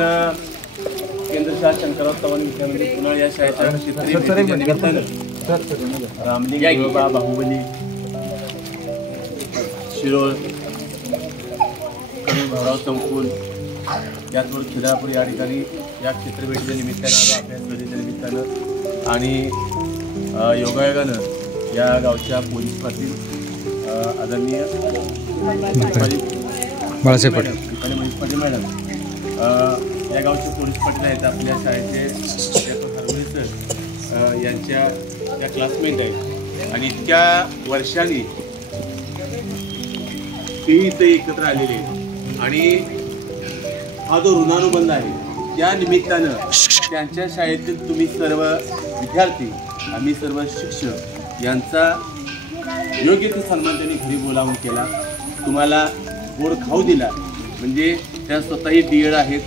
केंद्रशाह शंकरराव चव्हाण विद्यामंदिर पुणे या शाळेच्या क्षेत्रीय निमित्तानं रामलिंग गोबा बाहुबली शिरोळ कमी भाऊराव संकुल त्याचबरोबर खिद्रापूर या ठिकाणी या क्षेत्रभेटीच्या निमित्तानं आलो, अभ्यासभेटीच्या निमित्तानं. आणि योगायोगानं या गावच्या पोलीस पाटील आदरणीय बाळासाहेब पाटील पाटील मॅडम या गावचे पोलीस पाटील आहेत. आपल्या शाळेचे हरवळे सर यांच्या त्या क्लासमेट आहेत आणि इतक्या वर्षांनी ते इथे एकत्र आलेले आहेत. आणि हा जो ऋणानुबंध आहे त्या निमित्तानं त्यांच्या शाळेतील तुम्ही सर्व विद्यार्थी, आम्ही सर्व शिक्षक यांचा योग्य ते सन्मान त्यांनी घरी बोलावून केला. तुम्हाला गोड खाऊ दिला. म्हणजे त्या स्वतःही DED आहेत,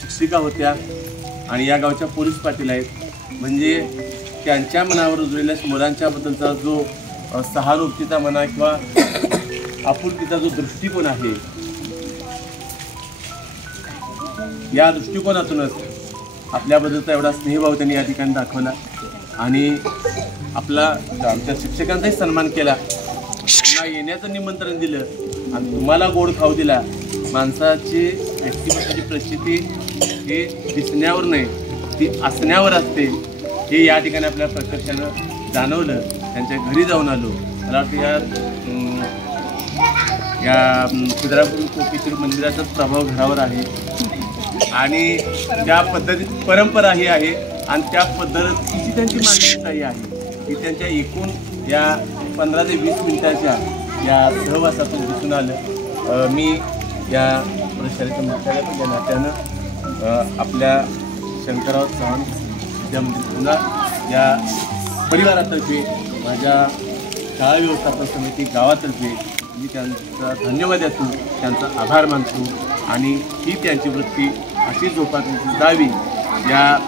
शिक्षिका होत्या आणि या गावच्या पोलीस पाटील आहेत. म्हणजे त्यांच्या मनावर रुजलेल्या मुलांच्याबद्दलचा जो सहानुभूतीचा म्हणा किंवा आपुलकीचा जो दृष्टिकोन आहे, या दृष्टिकोनातूनच आपल्याबद्दलचा एवढा स्नेहभाव त्यांनी या ठिकाणी दाखवला आणि आपला आमच्या शिक्षकांचाही सन्मान केला. त्यांना येण्याचं निमंत्रण दिलं आणि तुम्हाला गोड खाऊ दिला. माणसाची व्यक्तिमत्वाची परिस्थिती हे दिसण्यावर नाही, ती असण्यावर असते. हे या ठिकाणी आपल्याला प्रत्यक्षानं जाणवलं. त्यांच्या घरी जाऊन आलो. मला वाटतं या खिद्रापूर कोपेश्वर मंदिराचाच प्रभाव घरावर आहे आणि त्या पद्धतीत परंपरा ही आहे. आणि त्या पद्धतीची त्यांची मांडणी आहे की त्यांच्या एकूण या 15 ते 20 मिनिटाच्या या सहवासातून दिसून आलं. मी या प्रशालेच्या मुख्यालयाच्या नात्यानं आपल्या शंकरराव चव्हाण विद्यामंदिर या परिवारातर्फे माझ्या शाळा व्यवस्थापन समिती गावातर्फे मी त्यांचा धन्यवाद देतो, त्यांचा आभार मानतो आणि ही त्यांची वृत्ती अशी जोपासली जावी. या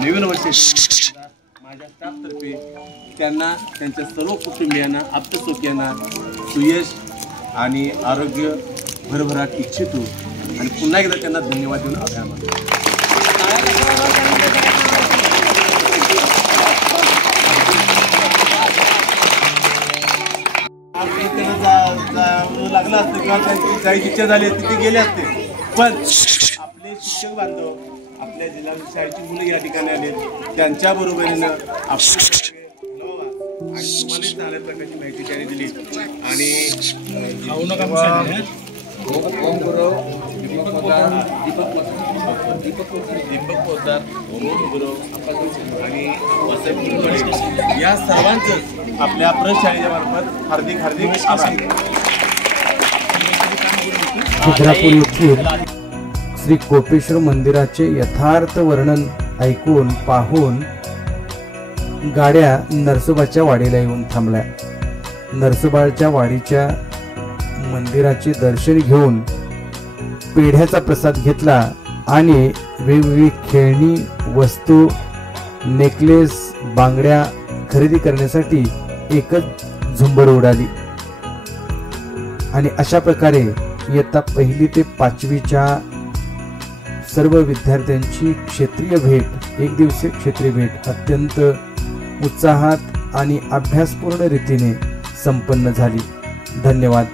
नवीन वर्षी माझ्या स्टाफतर्फे त्यांना त्यांच्या सर्व कुटुंबियांना आप्तसोक्यांना सुयश आणि आरोग्य भरभराट इच्छितो आणि पुन्हा एकदा त्यांना धन्यवाद देऊन आभार मानतो. लागलं असतं किंवा त्यांची जायची इच्छा झाली असते ते गेले असते, पण आपले शिक्षक बांधव आपल्या जिल्हा शाळेची मुलं या ठिकाणी आले, त्यांच्या बरोबरीनं आपण आणि तुम्हाला चांगल्या प्रकारची माहिती त्यांनी दिली. आणि दीपक पोद्दार, आणि या सर्वांचं आपल्या प्रशालेच्या मार्फत हार्दिक आभार. खिद्रापूर येथील श्री कोपेश्वर मंदिराचे यथार्थ वर्णन ऐकून पाहून गाड्या नरसोबाच्या वाडीला येऊन थांबल्या. नरसोबाच्या वाडीच्या मंदिराचे दर्शन घेऊन पेढ्याचा प्रसाद घेतला आणि वेगवेगळी खेळणी वस्तू, नेकलेस, बांगड्या खरेदी करण्यासाठी एकच झुंबर उडाली. आणि अशा प्रकारे इयत्ता 1ली ते 5वीच्या सर्व विद्यार्थ्यांची क्षेत्रीय भेट, एक दिवसीय क्षेत्रीय भेट अत्यंत उत्साहात आणि अभ्यासपूर्ण रीतीने संपन्न झाली. धन्यवाद.